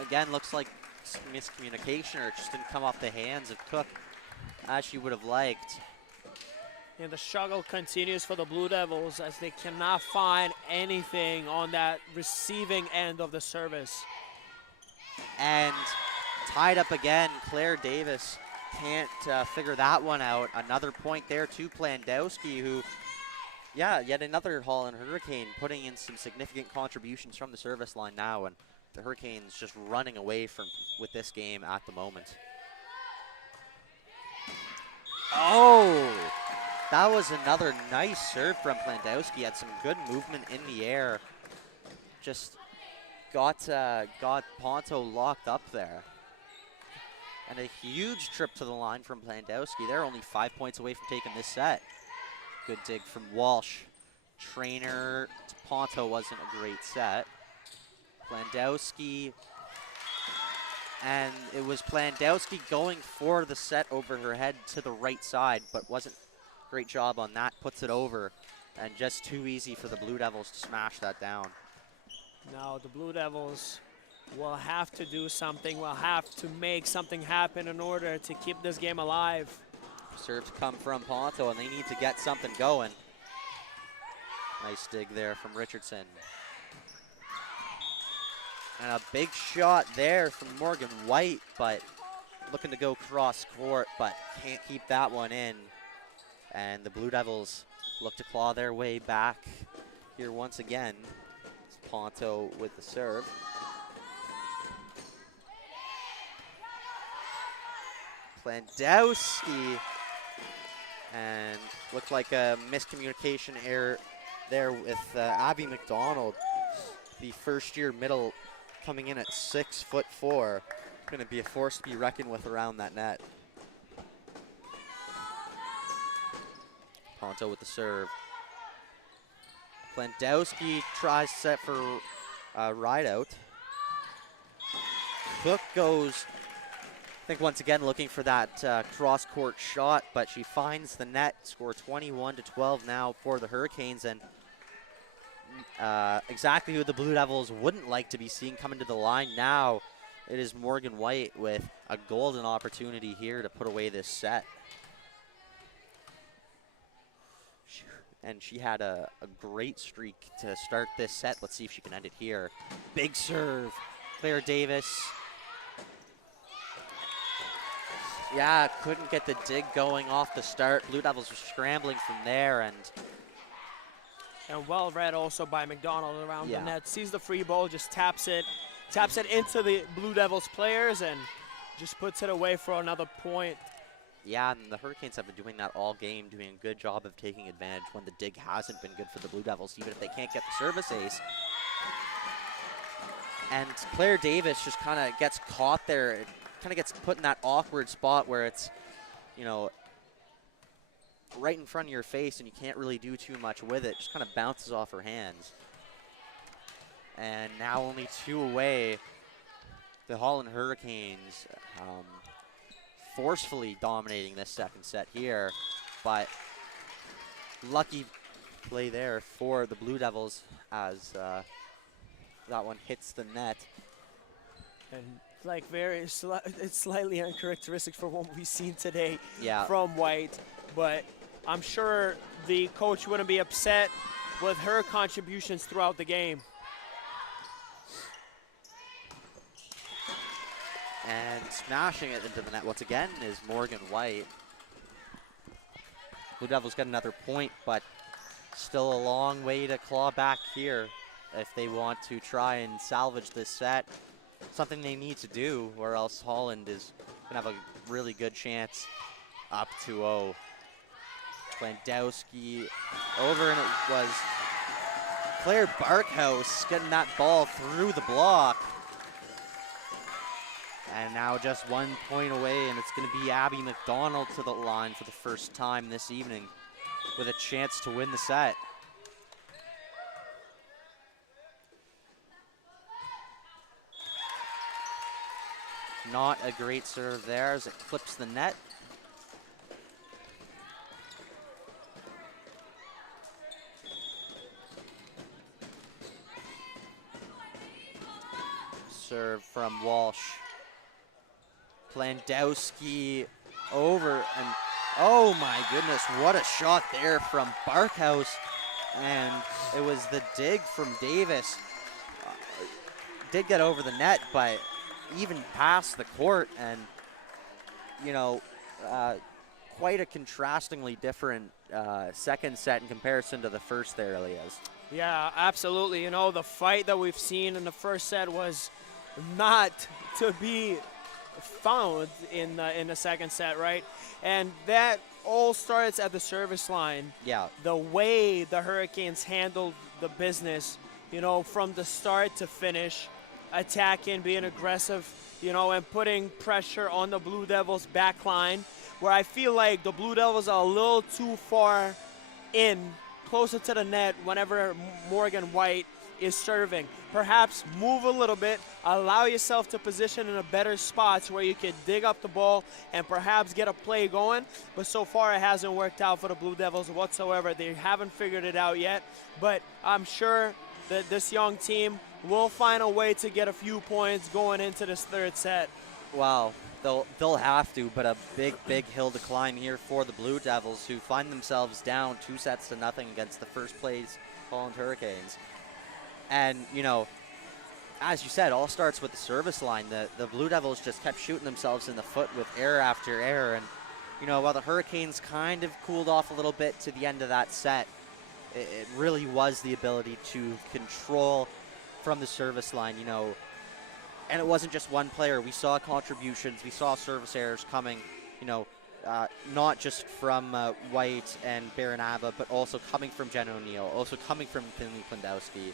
again, looks like some miscommunication, or it just didn't come off the hands of Cook as she would have liked. And the struggle continues for the Blue Devils as they cannot find anything on that receiving end of the service. And tied up again, Claire Davis can't figure that one out. Another point there to Plendowski, who, yeah, yet another Holland Hurricane putting in some significant contributions from the service line now, and the Hurricanes just running away with this game at the moment. Oh! That was another nice serve from Plendowski. Had some good movement in the air. Just got Ponto locked up there. And a huge trip to the line from Plendowski. They're only 5 points away from taking this set. Good dig from Walsh. Trainer to Ponto wasn't a great set. Plendowski. And it was Plendowski going for the set over her head to the right side, but wasn't great job on that. Puts it over, and just too easy for the Blue Devils to smash that down. Now the Blue Devils will have to do something, will have to make something happen in order to keep this game alive. Serve to come from Ponto, and they need to get something going. Nice dig there from Richardson. And a big shot there from Morgan White, but looking to go cross court, but can't keep that one in. And the Blue Devils look to claw their way back here once again. It's Ponto with the serve. Plendowski, and looked like a miscommunication error there with Abby McDonald, the first-year middle, coming in at 6'4". Going to be a force to be reckoned with around that net. Ponto with the serve. Plendowski tries set for ride out. Cook goes, I think once again looking for that cross-court shot, but she finds the net. Score 21-12 now for the Hurricanes, and exactly who the Blue Devils wouldn't like to be seeing coming to the line now. It is Morgan White with a golden opportunity here to put away this set. And she had a great streak to start this set. Let's see if she can end it here. Big serve, Claire Davis. Yeah, couldn't get the dig going off the start. Blue Devils were scrambling from there, and well read also by McDonald around Yeah. the net. Sees the free ball, just taps it into the Blue Devils players, and just puts it away for another point. yeah, and the Hurricanes have been doing that all game, doing a good job of taking advantage when the dig hasn't been good for the Blue Devils, even if they can't get the service ace. And Claire Davis just kind of gets caught there. It kind of gets put in that awkward spot where it's, you know, right in front of your face and you can't really do too much with it. Just kind of bounces off her hands. And now only 2 away. The Holland Hurricanes forcefully dominating this second set here, but lucky play there for the Blue Devils as that one hits the net. And like it's slightly uncharacteristic for what we've seen today Yeah. from White, but I'm sure the coach wouldn't be upset with her contributions throughout the game. And smashing it into the net once again is Morgan White. Blue Devils get another point, but still a long way to claw back here if they want to try and salvage this set. Something they need to do, or else Holland is going to have a really good chance. Up 2-0. Landowski over, and it was Claire Barkhouse getting that ball through the block. And now just 1 point away, and it's going to be Abby McDonald to the line for the first time this evening with a chance to win the set. Not a great serve there as it clips the net. Serve from Walsh. Plandowski over, and oh my goodness, what a shot there from Barkhouse. And it was the dig from Davis. Did get over the net, but even past the court, and you know, quite a contrastingly different second set in comparison to the first there, Elias. Yeah, absolutely. You know, the fight that we've seen in the first set was not to be found in the second set, right? And that all starts at the service line. Yeah. The way the Hurricanes handled the business, you know, from the start to finish, attacking, being aggressive, you know, and putting pressure on the Blue Devils back line, where I feel like the Blue Devils are a little too far in, closer to the net whenever Morgan White is serving. Perhaps move a little bit, allow yourself to position in a better spots where you can dig up the ball and perhaps get a play going. But so far it hasn't worked out for the Blue Devils whatsoever. They haven't figured it out yet, but I'm sure that this young team will find a way to get a few points going into this third set. Wow, they'll have to, but a big hill to climb here for the Blue Devils, who find themselves down 2-0 against the first place Holland Hurricanes. And, you know, as you said, all starts with the service line. The Blue Devils just kept shooting themselves in the foot with error after error. And, you know, while the Hurricanes kind of cooled off a little bit to the end of that set, it really was the ability to control from the service line, you know. And it wasn't just one player. We saw contributions. We saw service errors coming, you know, not just from White and Baranaba, but also coming from Jen O'Neill, also coming from Finley Plandowski,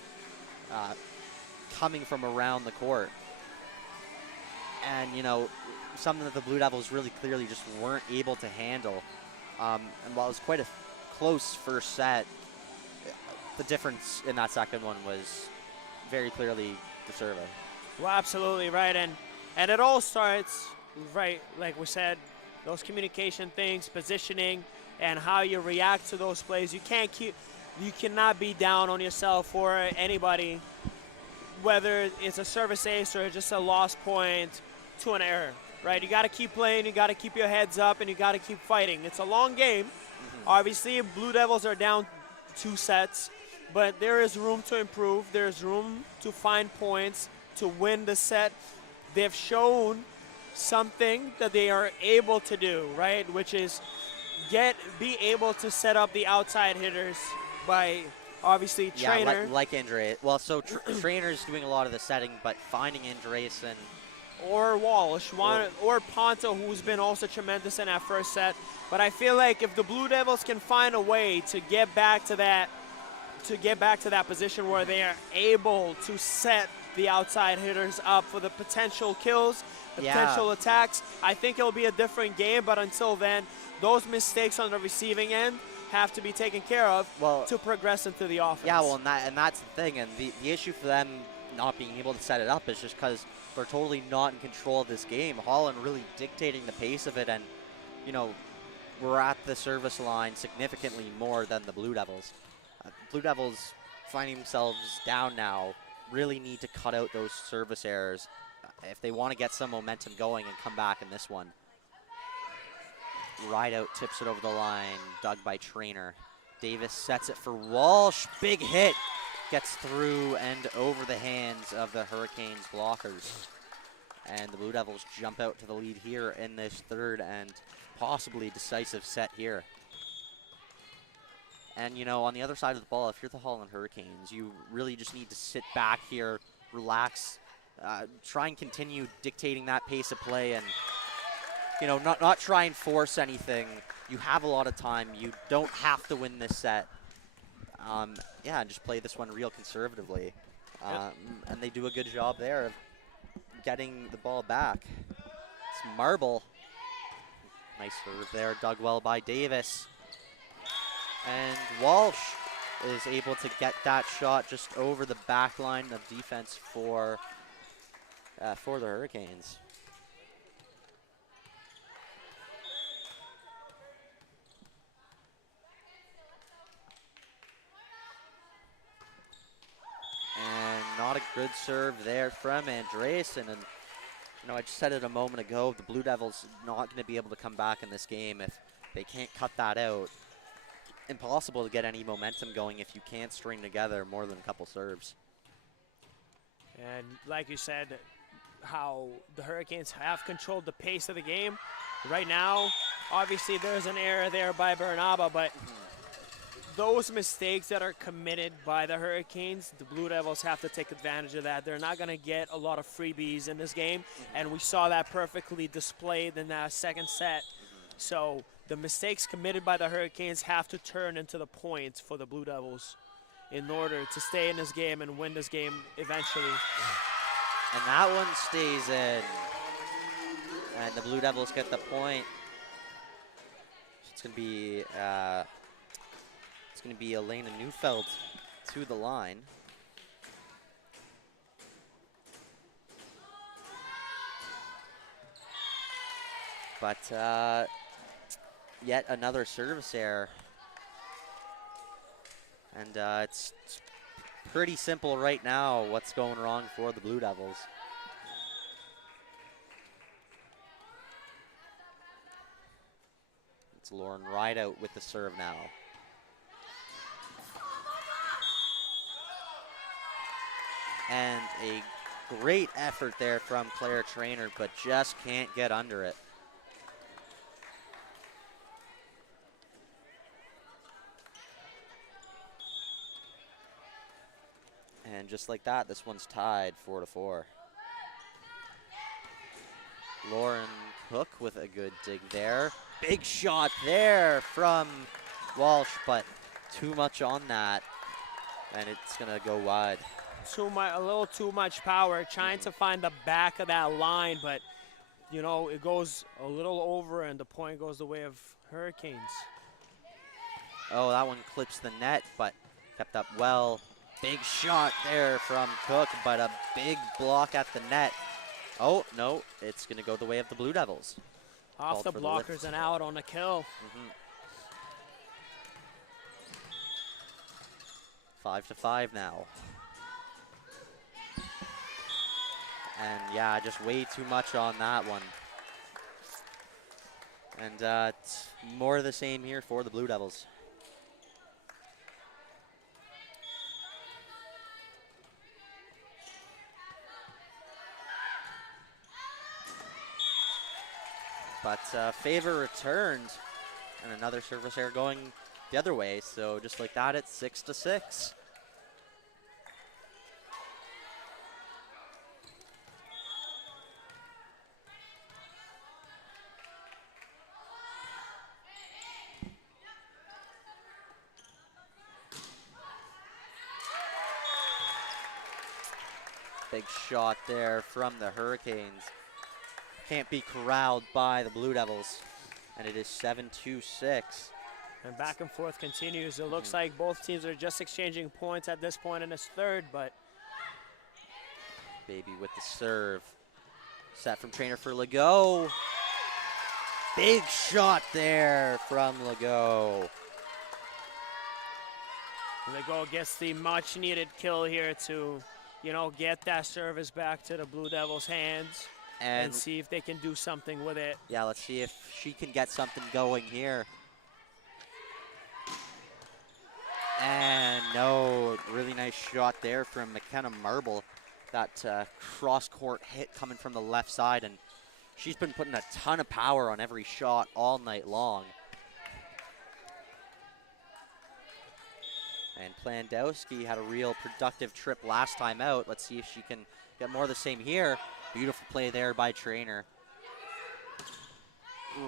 coming from around the court. And, you know, something that the Blue Devils really clearly just weren't able to handle. And while it was quite a close first set, the difference in that second one was very clearly the server. Well, absolutely right, and it all starts, right, like we said, those communication things, positioning, and how you react to those plays. You cannot be down on yourself or anybody, whether it's a service ace or just a lost point to an error, right? You got to keep playing, you got to keep your heads up, and you got to keep fighting. It's a long game. Obviously, Blue Devils are down 2 sets, but there is room to improve. There's room to find points, to win the set. They've shown something that they are able to do, right? Which is be able to set up the outside hitters by obviously Trainer. Yeah, like Andreas. Well, so Trainer's doing a lot of the setting, but finding Andreasen or Walsh, or Ponto, who's been also tremendous in that first set. But I feel like if the Blue Devils can find a way to get back to that, position where they are able to set the outside hitters up for the potential kills, the potential attacks, I think it'll be a different game. But until then, those mistakes on the receiving end have to be taken care of to progress into the offense. Yeah, well, and that's the thing. And the issue for them not being able to set it up is just because they're totally not in control of this game. Holland really dictating the pace of it, and, you know, we're at the service line significantly more than the Blue Devils. Blue Devils finding themselves down now really need to cut out those service errors if they want to get some momentum going and come back in this one. Rideout tips it over the line, dug by Trainer. Davis sets it for Walsh, big hit. Gets through and over the hands of the Hurricanes blockers. And the Blue Devils jump out to the lead here in this third and possibly decisive set here. And, you know, on the other side of the ball, if you're the Holland Hurricanes, you really just need to sit back here, relax, try and continue dictating that pace of play and, you know, not try and force anything. You have a lot of time. You don't have to win this set. Yeah, and just play this one real conservatively. And they do a good job there of getting the ball back. It's Marble. Nice serve there, dug well by Davis. And Walsh is able to get that shot just over the back line of defense for the Hurricanes. And not a good serve there from Andreessen. And, you know, I just said it a moment ago, the Blue Devils not going to be able to come back in this game if they can't cut that out. Impossible to get any momentum going if you can't string together more than a couple serves. And like you said, how the Hurricanes have controlled the pace of the game. Right now, obviously there's an error there by Bernaba, but those mistakes that are committed by the Hurricanes, the Blue Devils have to take advantage of that. They're not going to get a lot of freebies in this game, and we saw that perfectly displayed in that second set. So the mistakes committed by the Hurricanes have to turn into the points for the Blue Devils in order to stay in this game and win this game eventually. And that one stays in. And the Blue Devils get the point. It's going to be Elena Neufeld to the line. But yet another service error. And it's pretty simple right now what's going wrong for the Blue Devils. It's Lauren Rideout with the serve now. And a great effort there from Claire Trainer, but just can't get under it. And just like that, this one's tied 4-4. Lauren Cook with a good dig there. Big shot there from Walsh, but too much on that, and it's gonna go wide. A little too much power, trying to find the back of that line, but you know, it goes a little over and the point goes the way of Hurricanes. Oh, that one clips the net, but kept up well. Big shot there from Cook, but a big block at the net. Oh, no, it's going to go the way of the Blue Devils. Off the blockers and out on the kill. 5-5 now. And yeah, just way too much on that one. And it's more of the same here for the Blue Devils. But favor returned, and another service error going the other way. So just like that, it's 6-6. Big shot there from the Hurricanes. Can't be corralled by the Blue Devils, and it is 7-6. And back and forth continues. It looks like both teams are just exchanging points at this point in this third, but Baby with the serve. Set from Trainer for Legault. Big shot there from Legault. Legault gets the much needed kill here to you know, get that service back to the Blue Devils' hands and see if they can do something with it. Yeah, let's see if she can get something going here. And no, really nice shot there from McKenna Marble. That cross-court hit coming from the left side, and she's been putting a ton of power on every shot all night long. And Plandowski had a real productive trip last time out. Let's see if she can get more of the same here. Beautiful play there by Trainer.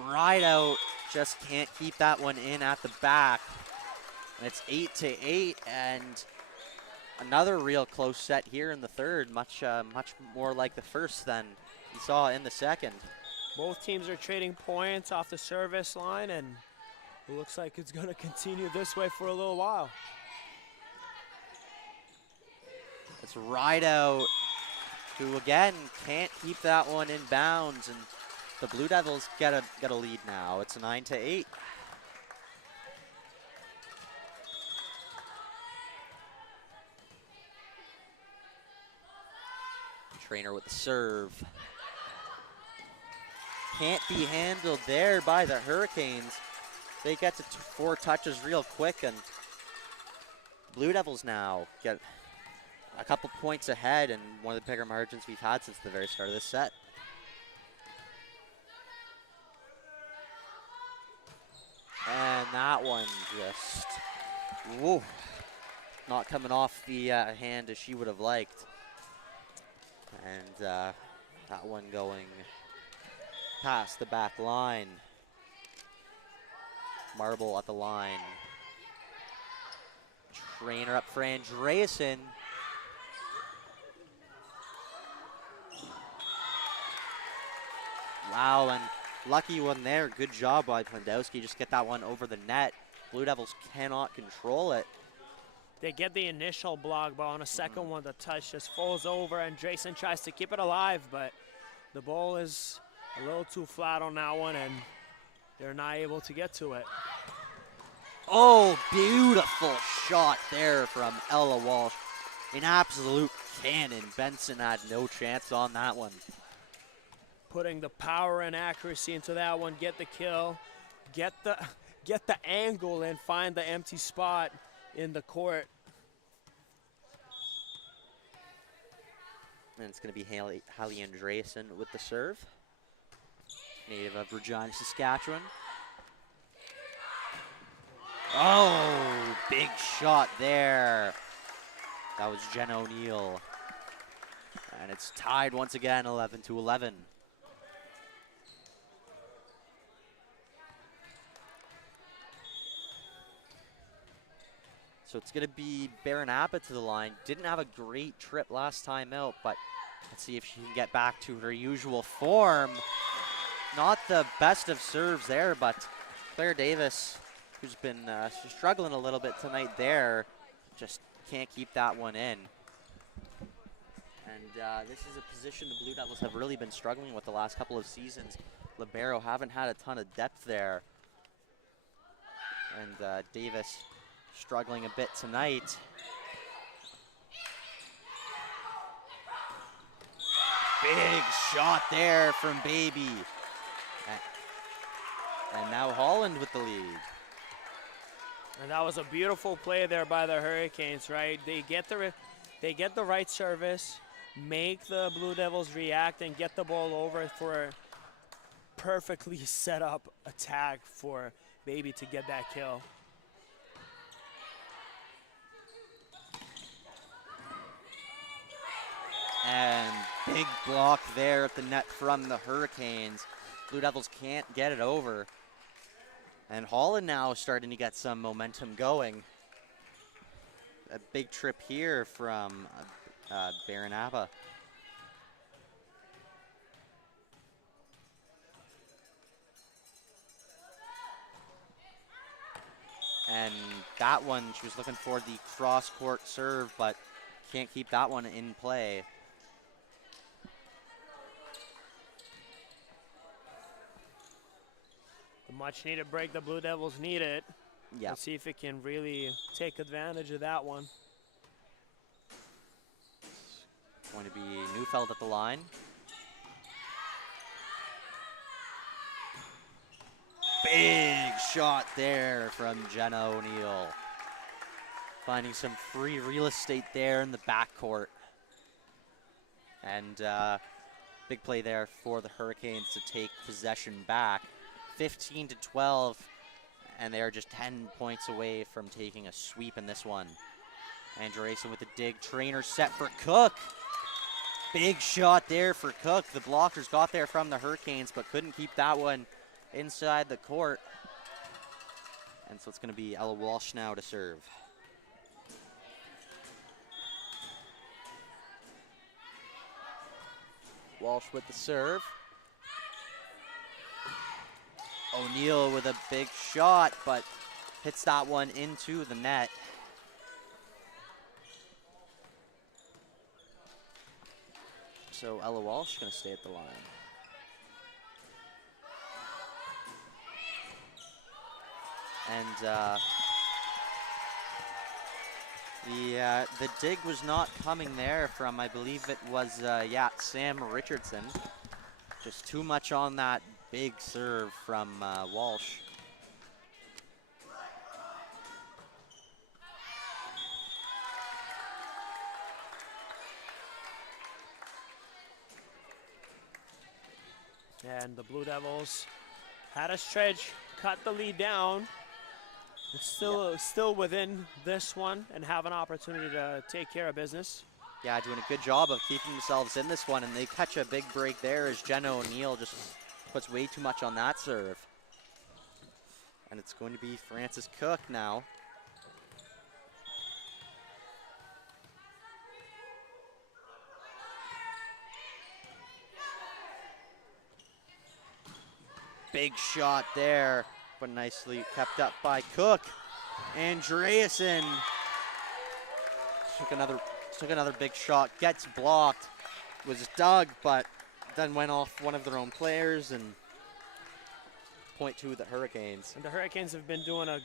Right out, just can't keep that one in at the back. And it's 8-8, and another real close set here in the third. Much more like the first than you saw in the second. Both teams are trading points off the service line, and it looks like it's going to continue this way for a little while. It's right out, who again can't keep that one in bounds, and the Blue Devils get a lead now. It's 9-8. Trainer with the serve. Can't be handled there by the Hurricanes. They get to 4 touches real quick, and Blue Devils now get a couple points ahead, and one of the bigger margins we've had since the very start of this set. And that one just, whoa, not coming off the hand as she would have liked. And that one going past the back line. Marble at the line. Trainer up for Andreasen. Wow, and lucky one there. Good job by Plandowski. Just get that one over the net. Blue Devils cannot control it. They get the initial block, but on a second one, the touch just falls over, and Drayson tries to keep it alive, but the ball is a little too flat on that one, and they're not able to get to it. Oh, beautiful shot there from Ella Walsh. An absolute cannon. Benson had no chance on that one. Putting the power and accuracy into that one, get the kill, get the angle, and find the empty spot in the court. And it's going to be Hallie Andreasen with the serve. Native of Regina, Saskatchewan. Oh, big shot there. That was Jen O'Neill. And it's tied once again, 11-11. So it's going to be Baranapa to the line. Didn't have a great trip last time out, but let's see if she can get back to her usual form. Not the best of serves there, but Claire Davis, who's been struggling a little bit tonight there, just can't keep that one in. And this is a position the Blue Devils have really been struggling with the last couple of seasons. Libero haven't had a ton of depth there. And Davis struggling a bit tonight. Big shot there from Baby. And now Holland with the lead. And that was a beautiful play there by the Hurricanes, right? They get the right service, make the Blue Devils react, and get the ball over for a perfectly set up attack for Baby to get that kill. And big block there at the net from the Hurricanes. Blue Devils can't get it over. And Holland now starting to get some momentum going. A big trip here from Baranapa. And that one, she was looking for the cross-court serve, but can't keep that one in play. The much-needed break the Blue Devils need it. Yeah. Let's see if it can really take advantage of that one. going to be Neufeld at the line. Big shot there from Jenna O'Neill. Finding some free real estate there in the backcourt. And big play there for the Hurricanes to take possession back. 15-12, and they're just 10 points away from taking a sweep in this one. Andreasen with the dig. Trainer set for Cook. Big shot there for Cook. The blockers got there from the Hurricanes, but couldn't keep that one inside the court. And so it's going to be Ella Walsh now to serve. Walsh with the serve. O'Neill with a big shot, but hits that one into the net. So Ella Walsh going to stay at the line. And the dig was not coming there from, I believe it was, Sam Richardson. Just too much on that big serve from Walsh. And the Blue Devils had a stretch, cut the lead down. It's still within this one and have an opportunity to take care of business. Yeah, doing a good job of keeping themselves in this one, and they catch a big break there as Jenna O'Neill just puts way too much on that serve. And it's going to be Frances Cook now. Big shot there, but nicely kept up by Cook. Andreasen took another big shot, gets blocked, was dug, but then went off one of their own players, and point to the Hurricanes. And the Hurricanes have been doing a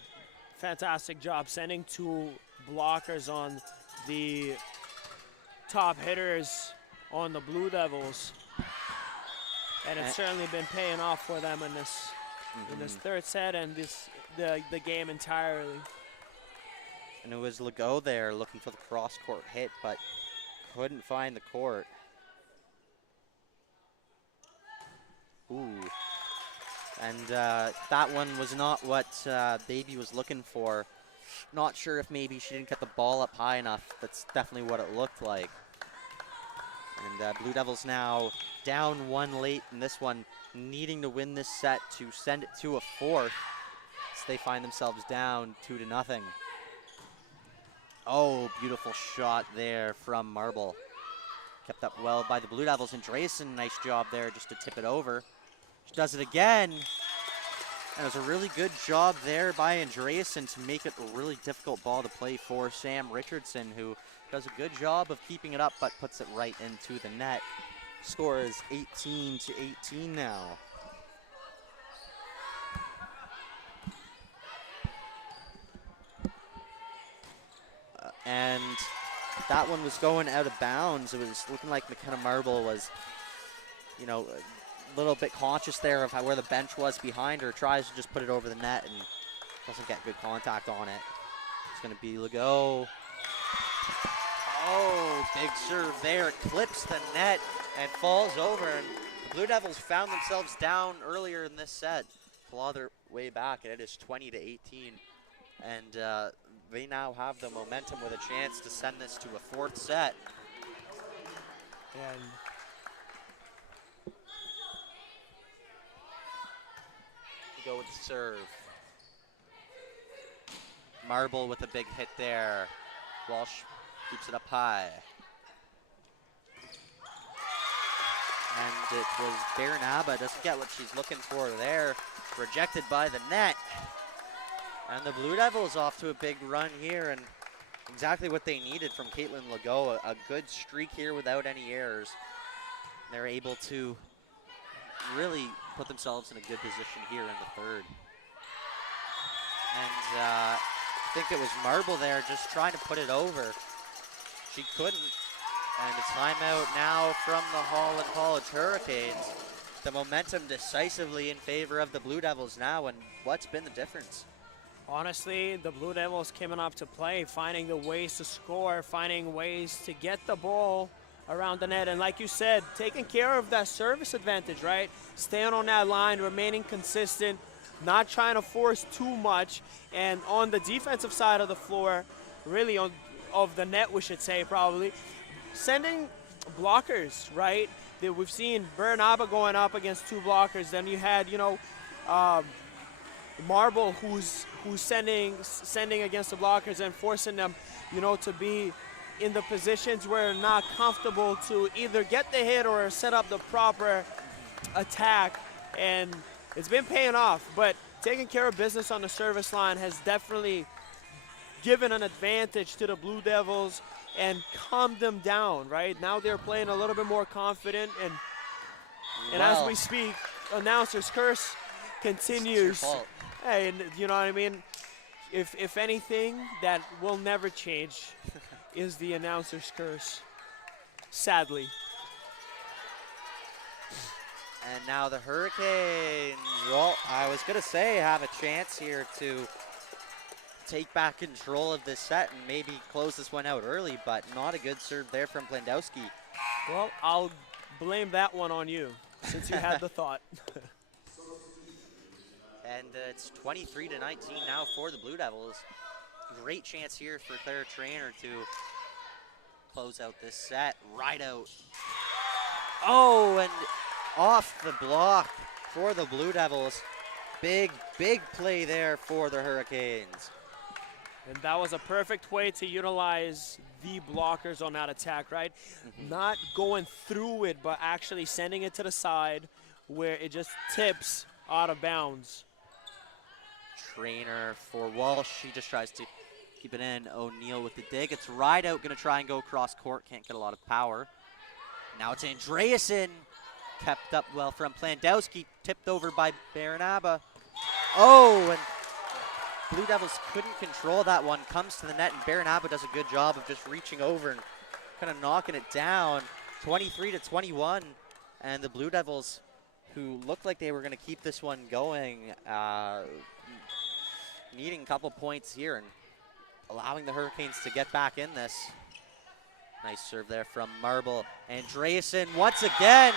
fantastic job sending two blockers on the top hitters on the Blue Devils. And it's certainly been paying off for them in this third set and the game entirely. And it was Legault there looking for the cross-court hit, but couldn't find the court. Ooh. And that one was not what Baby was looking for. Not sure if maybe she didn't get the ball up high enough. That's definitely what it looked like. And Blue Devils now down one late in this one, needing to win this set to send it to a fourth. So they find themselves down 2-0. Oh, beautiful shot there from Marble. Kept up well by the Blue Devils. And Andreasen, nice job there just to tip it over. She does it again. And it was a really good job there by Andreasen to make it a really difficult ball to play for Sam Richardson, who does a good job of keeping it up, but puts it right into the net. Score is 18-18 now. And that one was going out of bounds. It was looking like McKenna Marble was, you know, a little bit conscious there of where the bench was behind her. Tries to just put it over the net and doesn't get good contact on it. It's going to be Legault. Oh, big serve there. It clips the net and falls over. And the Blue Devils found themselves down earlier in this set. Claw their way back, and it is 20-18. And they now have the momentum with a chance to send this to a fourth set. And go with the serve. Marble with a big hit there. Walsh keeps it up high. And it was Baranaba, doesn't get what she's looking for there. Rejected by the net. And the Blue Devils off to a big run here, and exactly what they needed from Caitlin Legault. A good streak here without any errors. They're able to really put themselves in a good position here in the third. And I think it was Marble there just trying to put it over. She couldn't. And a timeout now from the Holland College Hurricanes. The momentum decisively in favor of the Blue Devils now, and what's been the difference? Honestly, the Blue Devils coming up to play, finding the ways to score, finding ways to get the ball around the net. And like you said, taking care of that service advantage, right? Staying on that line, remaining consistent, not trying to force too much. And on the defensive side of the floor, really of the net, we should say probably, sending blockers, right? That we've seen Bernaba going up against 2 blockers. Then you had, Marble who's sending against the blockers and forcing them, to be in the positions where they're not comfortable to either get the hit or set up the proper attack. And it's been paying off, but taking care of business on the service line has definitely given an advantage to the Blue Devils and calmed them down, right? Now they're playing a little bit more confident, and as we speak, announcer's curse continues. It's your fault. Hey, and you know what I mean? If anything that will never change is the announcer's curse, sadly. And now the Hurricanes, well, I was going to say, have a chance here to take back control of this set and maybe close this one out early, but not a good serve there from Plandowski. Well, I'll blame that one on you, since you had the thought. And it's 23-19 now for the Blue Devils. Great chance here for Claire Trainer to close out this set. Right out. Oh, and off the block for the Blue Devils. Big play there for the Hurricanes. And that was a perfect way to utilize the blockers on that attack, right? Not going through it, but actually sending it to the side where it just tips out of bounds. Trainer for Walsh. She just tries to keep it in. O'Neill with the dig. It's right out. Going to try and go across court. Can't get a lot of power. Now it's Andreasen. Kept up well from Plandowski. Tipped over by Bernaba. Oh, and Blue Devils couldn't control that one. Comes to the net, and Bernaba does a good job of just reaching over and kind of knocking it down. 23-21. And the Blue Devils, who looked like they were going to keep this one going, needing a couple points here and allowing the Hurricanes to get back in this. Nice serve there from Marble. Andreasen once again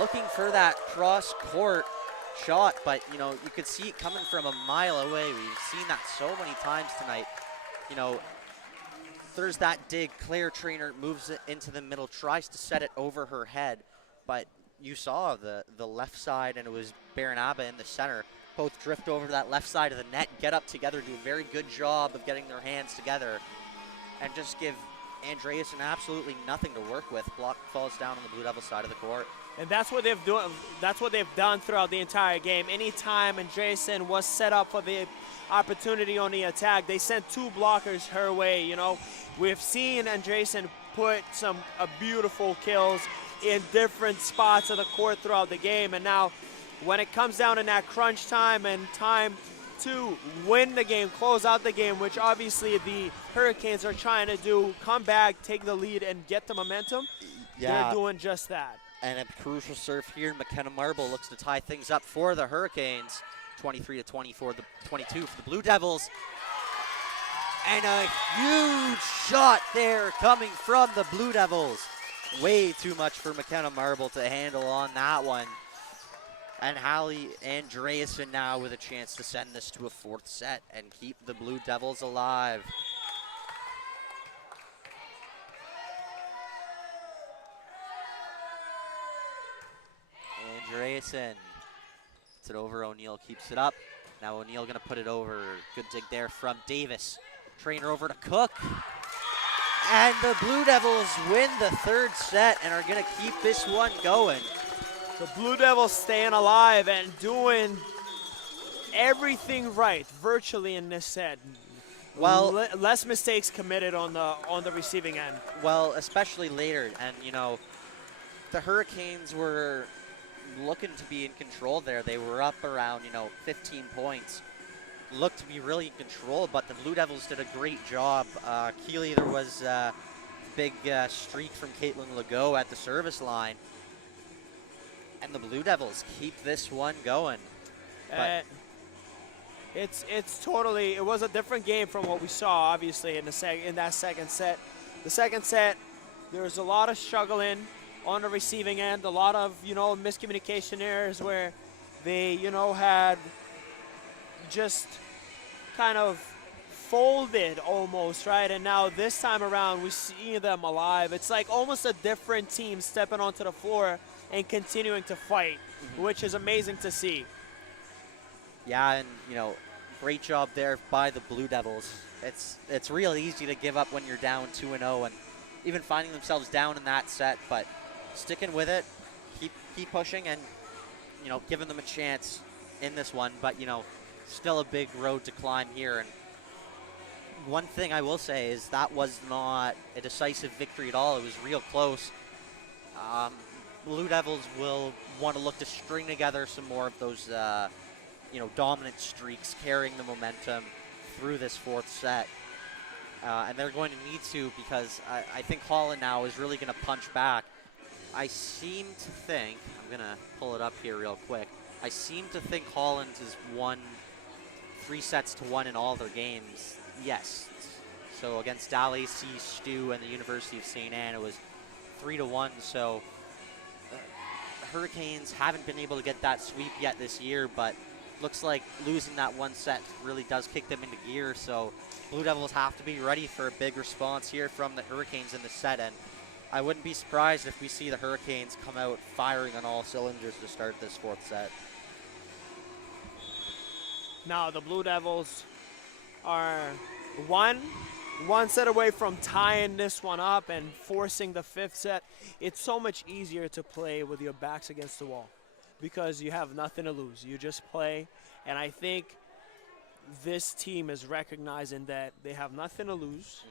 looking for that cross-court shot, but you could see it coming from a mile away. We've seen that so many times tonight. There's that dig. Claire Trainer moves it into the middle, tries to set it over her head, but you saw the left side, and it was Bernaba in the center. Both drift over to that left side of the net, get up together, do a very good job of getting their hands together, and just give Andreasen absolutely nothing to work with. Block falls down on the Blue Devil side of the court. And that's what they've done throughout the entire game. Anytime Andreasen was set up for the opportunity on the attack, they sent 2 blockers her way. We've seen Andreasen put some beautiful kills in different spots of the court throughout the game, and now when it comes down in that crunch time and time to win the game, close out the game, which obviously the Hurricanes are trying to do, come back, take the lead, and get the momentum, they're doing just that. And a crucial serve here. McKenna Marble looks to tie things up for the Hurricanes. 23-24, the 22 for the Blue Devils. And a huge shot there coming from the Blue Devils. Way too much for McKenna Marble to handle on that one. And Hallie Andreasen now with a chance to send this to a 4th set and keep the Blue Devils alive. Andreasen gets it over. O'Neill keeps it up. Now O'Neill going to put it over. Good dig there from Davis. Trainer over to Cook. And the Blue Devils win the 3rd set and are going to keep this one going. The Blue Devils staying alive and doing everything right virtually in this set. Well, less mistakes committed on the receiving end. Well, especially later, and the Hurricanes were looking to be in control there. They were up around 15 points. Looked to be really in control, but the Blue Devils did a great job. Keeley, there was big streak from Caitlin Legault at the service line. And the Blue Devils keep this one going. But it's totally, it was a different game from what we saw, obviously, in that second set. The second set, there was a lot of struggling on the receiving end, a lot of, miscommunication errors where they, had just kind of folded almost, right? And now this time around, we see them alive. It's like almost a different team stepping onto the floor and continuing to fight, which is amazing to see. Yeah, and, great job there by the Blue Devils. It's real easy to give up when you're down 2-0 and even finding themselves down in that set, but sticking with it, keep pushing and, giving them a chance in this one. But, still a big road to climb here. And one thing I will say is that was not a decisive victory at all. It was real close. Blue Devils will want to look to string together some more of those, dominant streaks, carrying the momentum through this fourth set. And they're going to need to, because I think Holland now is really going to punch back. I seem to think, I'm going to pull it up here real quick, I seem to think Holland has won 3-1 in all their games. Yes. So against AC, Stu, and the University of St. Anne, it was 3-1. So the Hurricanes haven't been able to get that sweep yet this year, but looks like losing that one set really does kick them into gear. So Blue Devils have to be ready for a big response here from the Hurricanes in the set. And I wouldn't be surprised if we see the Hurricanes come out firing on all cylinders to start this fourth set. Now the Blue Devils are one set away from tying this one up and forcing the fifth set. It's so much easier to play with your backs against the wall because you have nothing to lose. You just play, and I think this team is recognizing that they have nothing to lose.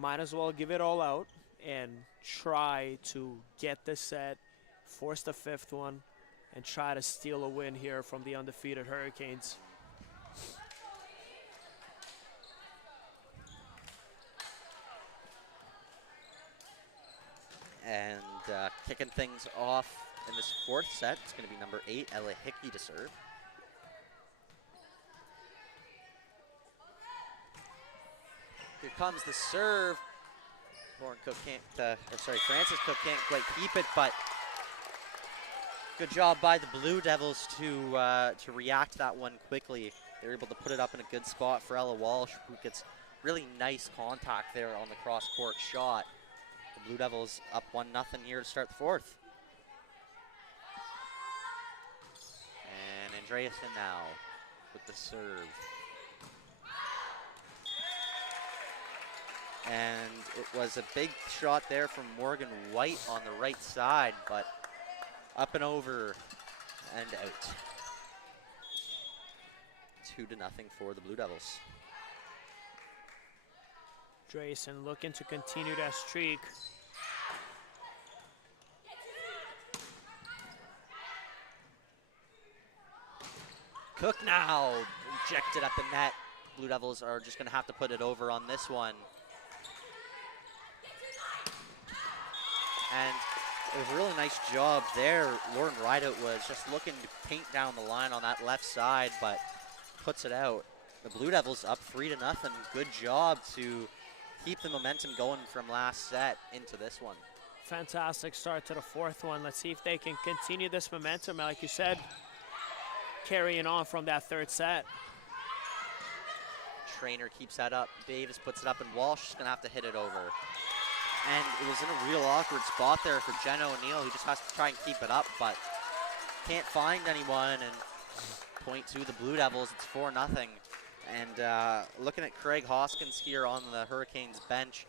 Might as well give it all out and try to get this set, force the fifth one, and try to steal a win here from the undefeated Hurricanes. And kicking things off in this fourth set, it's going to be number 8, Ella Hickey to serve. Here comes the serve. Francis Cook can't quite keep it, but good job by the Blue Devils to react to that one quickly. They're able to put it up in a good spot for Ella Walsh, who gets really nice contact there on the cross-court shot. The Blue Devils up 1-0 here to start the fourth. And Andreasen now with the serve. And it was a big shot there from Morgan White on the right side, but up and over and out. 2-0 for the Blue Devils. Drayson looking to continue that streak. Cook now rejected at the net. Blue Devils are just going to have to put it over on this one. And it was a really nice job there. Lauren Rideout was just looking to paint down the line on that left side, but puts it out. The Blue Devils up 3-0. Good job to keep the momentum going from last set into this one. Fantastic start to the fourth one. Let's see if they can continue this momentum, like you said, carrying on from that third set. Trainer keeps that up. Davis puts it up, and Walsh is going to have to hit it over. And it was in a real awkward spot there for Jenna O'Neill, who just has to try and keep it up, but can't find anyone. And point to the Blue Devils, it's 4-0. And looking at Craig Hoskins here on the Hurricanes bench,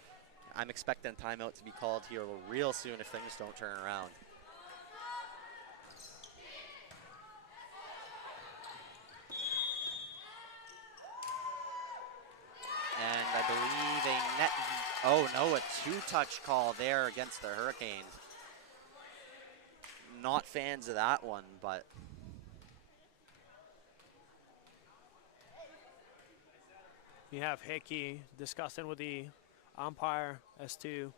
I'm expecting a timeout to be called here real soon if things don't turn around. And I believe a net, a two-touch call there against the Hurricanes. Not fans of that one, but you have Hickey discussing with the umpire as to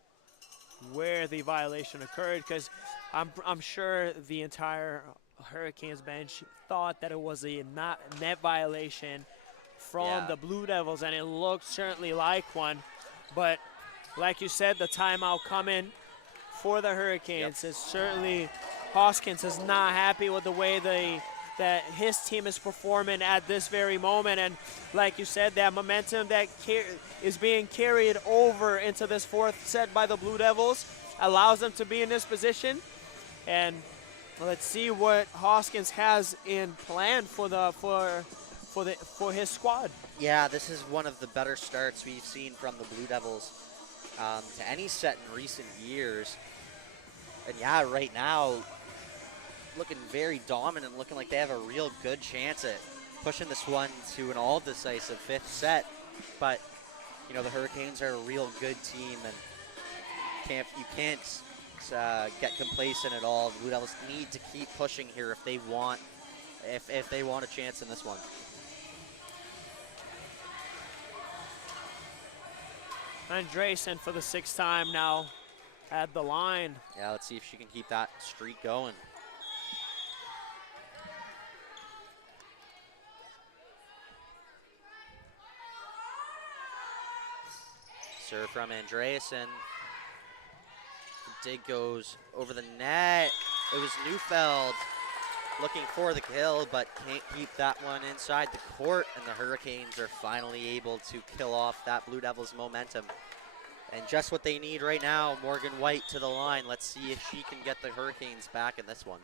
where the violation occurred, because I'm sure the entire Hurricanes bench thought that it was a net violation from the Blue Devils, and it looked certainly like one. But like you said, the timeout coming for the Hurricanes is certainly, Hoskins is not happy with the way that his team is performing at this very moment. And like you said, that momentum that is being carried over into this fourth set by the Blue Devils allows them to be in this position. And let's see what Hoskins has in plan for his squad. Yeah, this is one of the better starts we've seen from the Blue Devils to any set in recent years. And yeah, right now, looking very dominant, looking like they have a real good chance at pushing this one to an all-decisive fifth set. But, you know, the Hurricanes are a real good team, and you can't get complacent at all. The Blue Devils need to keep pushing here if they want a chance in this one. Andresen for the sixth time now at the line. Yeah, let's see if she can keep that streak going. Serve from Andresen. The dig goes over the net. It was Neufeld looking for the kill, but can't keep that one inside the court, and the Hurricanes are finally able to kill off that Blue Devils momentum. And just what they need right now, Morgan White to the line. Let's see if she can get the Hurricanes back in this one.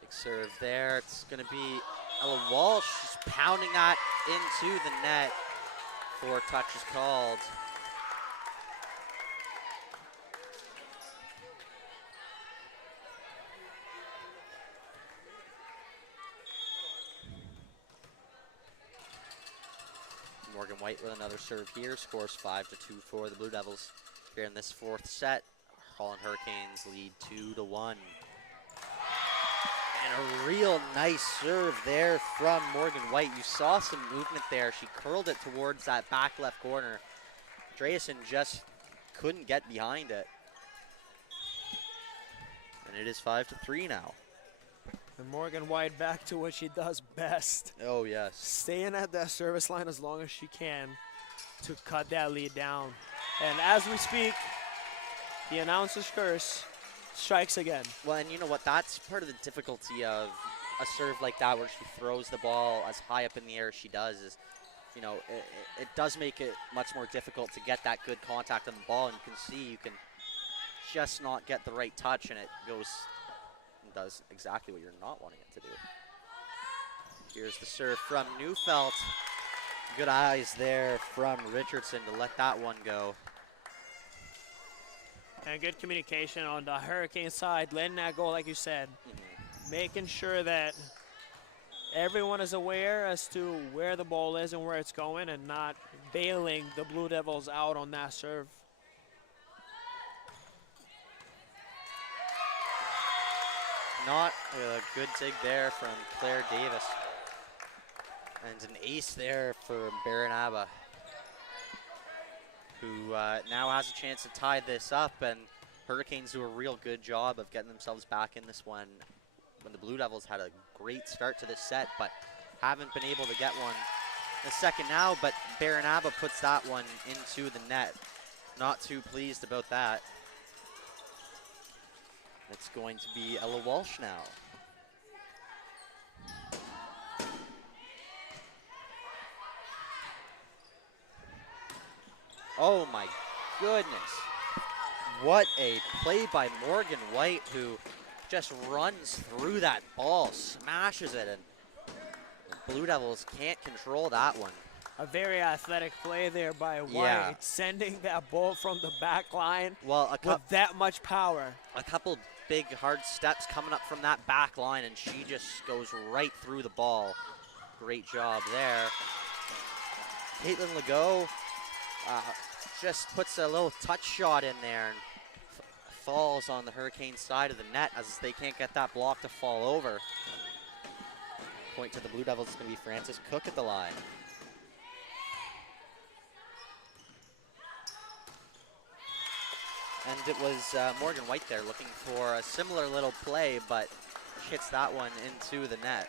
Big serve there. It's going to be Ella Walsh. She's pounding that into the net. 4 touches called. Morgan White with another serve here, scores 5-2 for the Blue Devils here in this fourth set. Holland Hurricanes lead 2-1. And a real nice serve there from Morgan White. You saw some movement there. She curled it towards that back left corner. Andresen just couldn't get behind it. And it is 5-3 now. And Morgan White back to what she does best. Oh, yes. Staying at that service line as long as she can to cut that lead down. And as we speak, the announcer's curse strikes again. Well, and you know what? That's part of the difficulty of a serve like that, where she throws the ball as high up in the air as she does, is, you know, it does make it much more difficult to get that good contact on the ball. And you can see you can just not get the right touch, and it goes and does exactly what you're not wanting it to do. Here's the serve from Neufeld. Good eyes there from Richardson to let that one go. And good communication on the Hurricane side, letting that go, like you said. Making sure that everyone is aware as to where the ball is and where it's going, and not bailing the Blue Devils out on that serve. Not a good dig there from Claire Davis. And an ace there for Baranaba, who now has a chance to tie this up. And Hurricanes do a real good job of getting themselves back in this one, when the Blue Devils had a great start to this set, but haven't been able to get one in the second now. But Baranaba puts that one into the net. Not too pleased about that. It's going to be Ella Walsh now. Oh my goodness. What a play by Morgan White, who just runs through that ball, smashes it, and Blue Devils can't control that one. A very athletic play there by White, sending that ball from the back line with that much power. A couple big hard steps coming up from that back line, and she just goes right through the ball. Great job there. Caitlin Legault just puts a little touch shot in there and falls on the Hurricanes side of the net as they can't get that block to fall over. Point to the Blue Devils is going to be Francis Cook at the line. And it was Morgan White there looking for a similar little play, but hits that one into the net.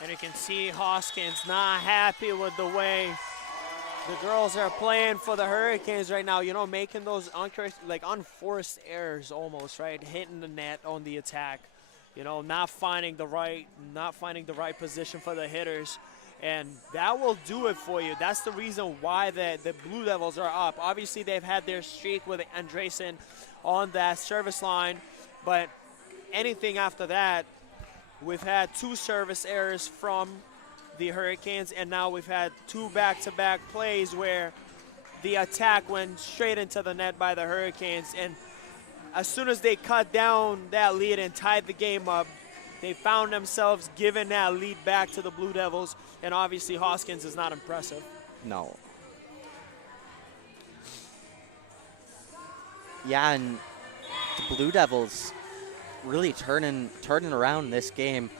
And you can see Hoskins not happy with the way the girls are playing for the Hurricanes right now. You know, making those unforced errors almost, right? Hitting the net on the attack. You know, not finding the right position for the hitters. And that will do it for you. That's the reason why the Blue Devils are up. Obviously, they've had their streak with Andresen on that service line. But anything after that, we've had 2 service errors from the Hurricanes, and now we've had 2 back-to-back plays where the attack went straight into the net by the Hurricanes. And as soon as they cut down that lead and tied the game up, they found themselves giving that lead back to the Blue Devils, and obviously Hoskins is not impressive. No. Yeah, and the Blue Devils really turning around this game.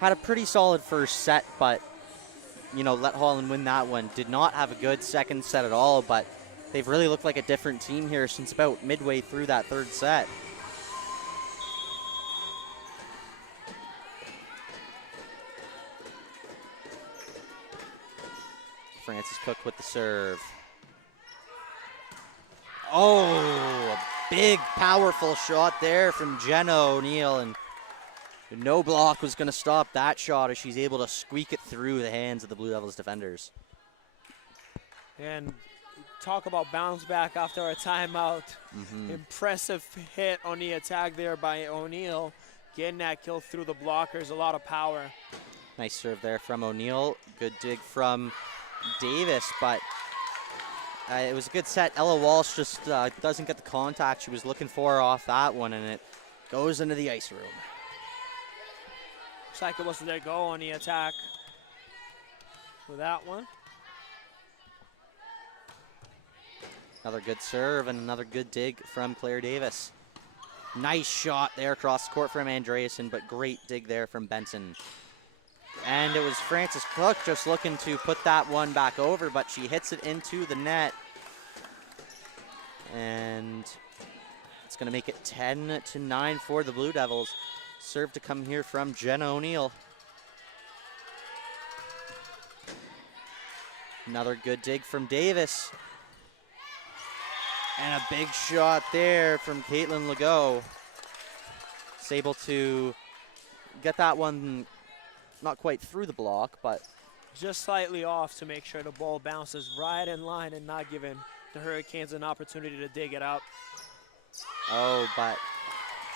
Had a pretty solid first set, but you know, let Holland win that one. Did not have a good second set at all, but they've really looked like a different team here since about midway through that third set. Francis Cook with the serve. Oh, a big, powerful shot there from Jenna O'Neill, and no block was going to stop that shot as she's able to squeak it through the hands of the Blue Devils defenders. And talk about bounce back after a timeout. Impressive hit on the attack there by O'Neill, getting that kill through the blockers, a lot of power. Nice serve there from O'Neill. Good dig from Davis, but it was a good set. Ella Walsh just doesn't get the contact she was looking for off that one, and it goes into the ice room. Looks like it was their goal on the attack with that one. Another good serve and another good dig from Claire Davis. Nice shot there across the court from Andreasen, but great dig there from Benson. And it was Francis Cook just looking to put that one back over, but she hits it into the net. And it's going to make it 10-9 for the Blue Devils. Serve to come here from Jenna O'Neill. Another good dig from Davis. And a big shot there from Caitlin Legault. Is able to get that one not quite through the block, but just slightly off to make sure the ball bounces right in line and not giving the Hurricanes an opportunity to dig it out. Oh, but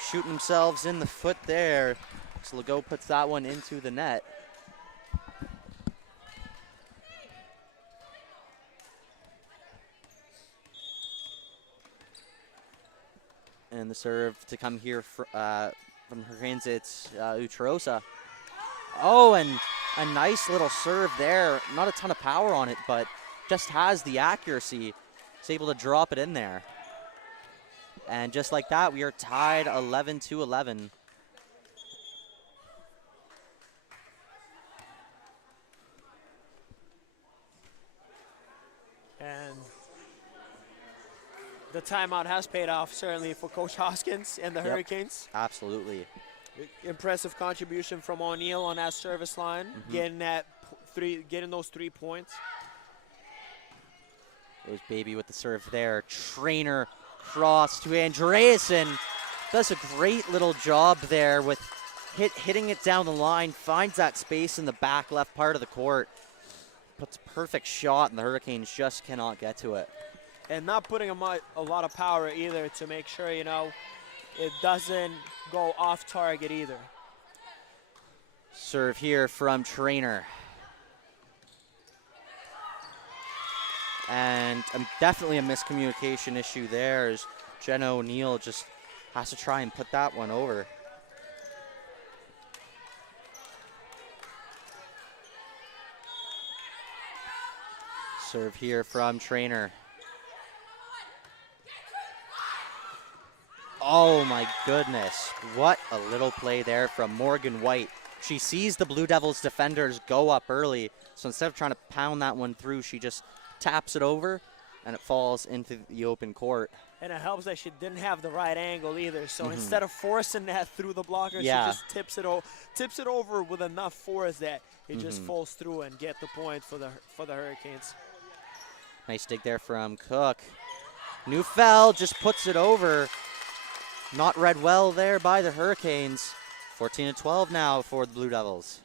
shooting themselves in the foot there. So Legault puts that one into the net. And the serve to come here from Hurricanes, it's Utrosa. Oh, and a nice little serve there. Not a ton of power on it, but just has the accuracy. It's able to drop it in there. And just like that, we are tied 11-11. And the timeout has paid off, certainly, for Coach Hoskins and the Hurricanes. Absolutely. Impressive contribution from O'Neill on that service line, getting those 3 points. There's Baby with the serve there. Trainer cross to Andreasen. Does a great little job there with hitting it down the line. Finds that space in the back left part of the court. Puts a perfect shot, and the Hurricanes just cannot get to it. And not putting a lot of power either to make sure, you know, it doesn't go off target either. Serve here from Trainer. And definitely a miscommunication issue there as Jenna O'Neill just has to try and put that one over. Serve here from Trainer. Oh my goodness, what a little play there from Morgan White. She sees the Blue Devils defenders go up early, so instead of trying to pound that one through, she just taps it over and it falls into the open court. And it helps that she didn't have the right angle either, so instead of forcing that through the blocker, Yeah. she just tips it over with enough force that it just falls through and get the point for the Hurricanes. Nice dig there from Cook. Neufeld just puts it over. Not read well there by the Hurricanes. 14-12 now for the Blue Devils.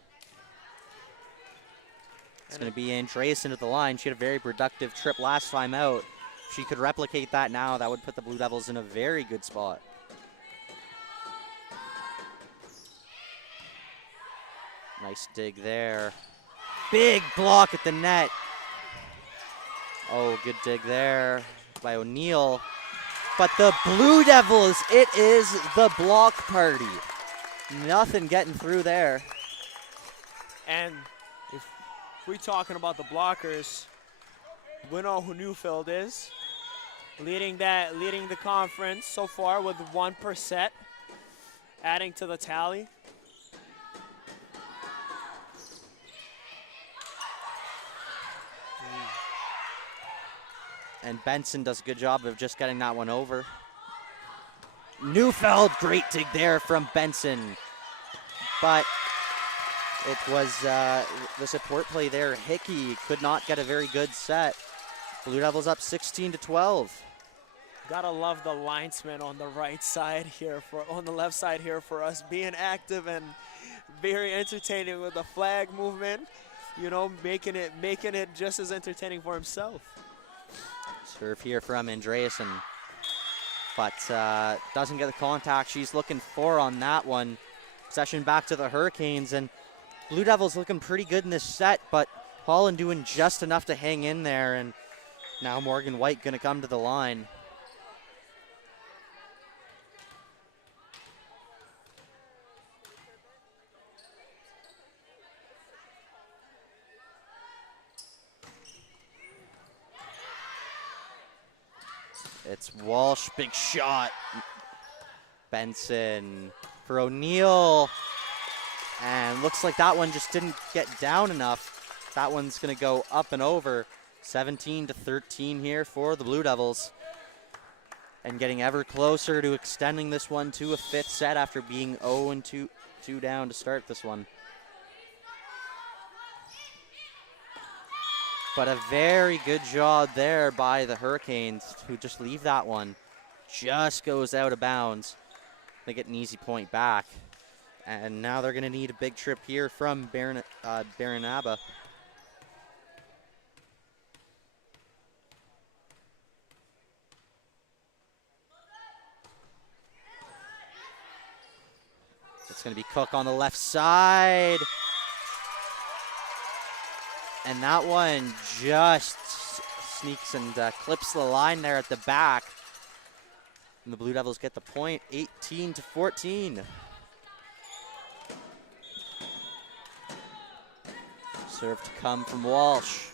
It's going to be Andreasen at the line. She had a very productive trip last time out. If she could replicate that now, that would put the Blue Devils in a very good spot. Nice dig there. Big block at the net. Oh, good dig there by O'Neill. But the Blue Devils, it is the block party. Nothing getting through there. And if we're talking about the blockers, we know who Neufeld is. Leading the conference so far with 1 per set, adding to the tally. And Benson does a good job of just getting that one over. Neufeld, great dig there from Benson. But it was the support play there. Hickey could not get a very good set. Blue Devils up 16-12. Gotta love the linesman on the right side here on the left side here for us, being active and very entertaining with the flag movement. You know, making it just as entertaining for himself. Serve here from Andreasen, but doesn't get the contact she's looking for on that one. Possession back to the Hurricanes, and Blue Devils looking pretty good in this set, but Holland doing just enough to hang in there, and now Morgan White gonna come to the line. It's Walsh, big shot. Benson for O'Neill. And looks like that one just didn't get down enough. That one's gonna go up and over. 17-13 here for the Blue Devils. And getting ever closer to extending this one to a 5th set after being 0-2 down to start this one. But a very good job there by the Hurricanes who just leave that one. Just goes out of bounds. They get an easy point back. And now they're going to need a big trip here from Baranaba. It's going to be Cook on the left side. And that one just sneaks and clips the line there at the back. And the Blue Devils get the point, 18-14. Serve to come from Walsh.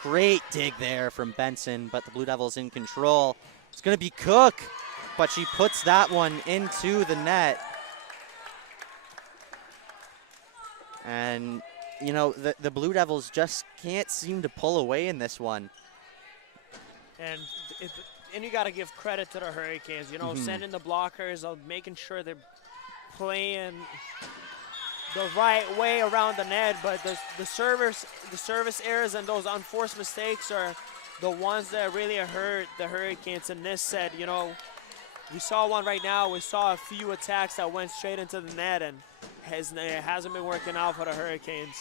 Great dig there from Benson, but the Blue Devils in control. It's going to be Cook, but she puts that one into the net. And you know, the Blue Devils just can't seem to pull away in this one. And you got to give credit to the Hurricanes, you know, sending the blockers, making sure they're playing the right way around the net, but the service errors and those unforced mistakes are the ones that really hurt the Hurricanes in this set. You know, we saw one right now. We saw a few attacks that went straight into the net, and it hasn't been working out for the Hurricanes.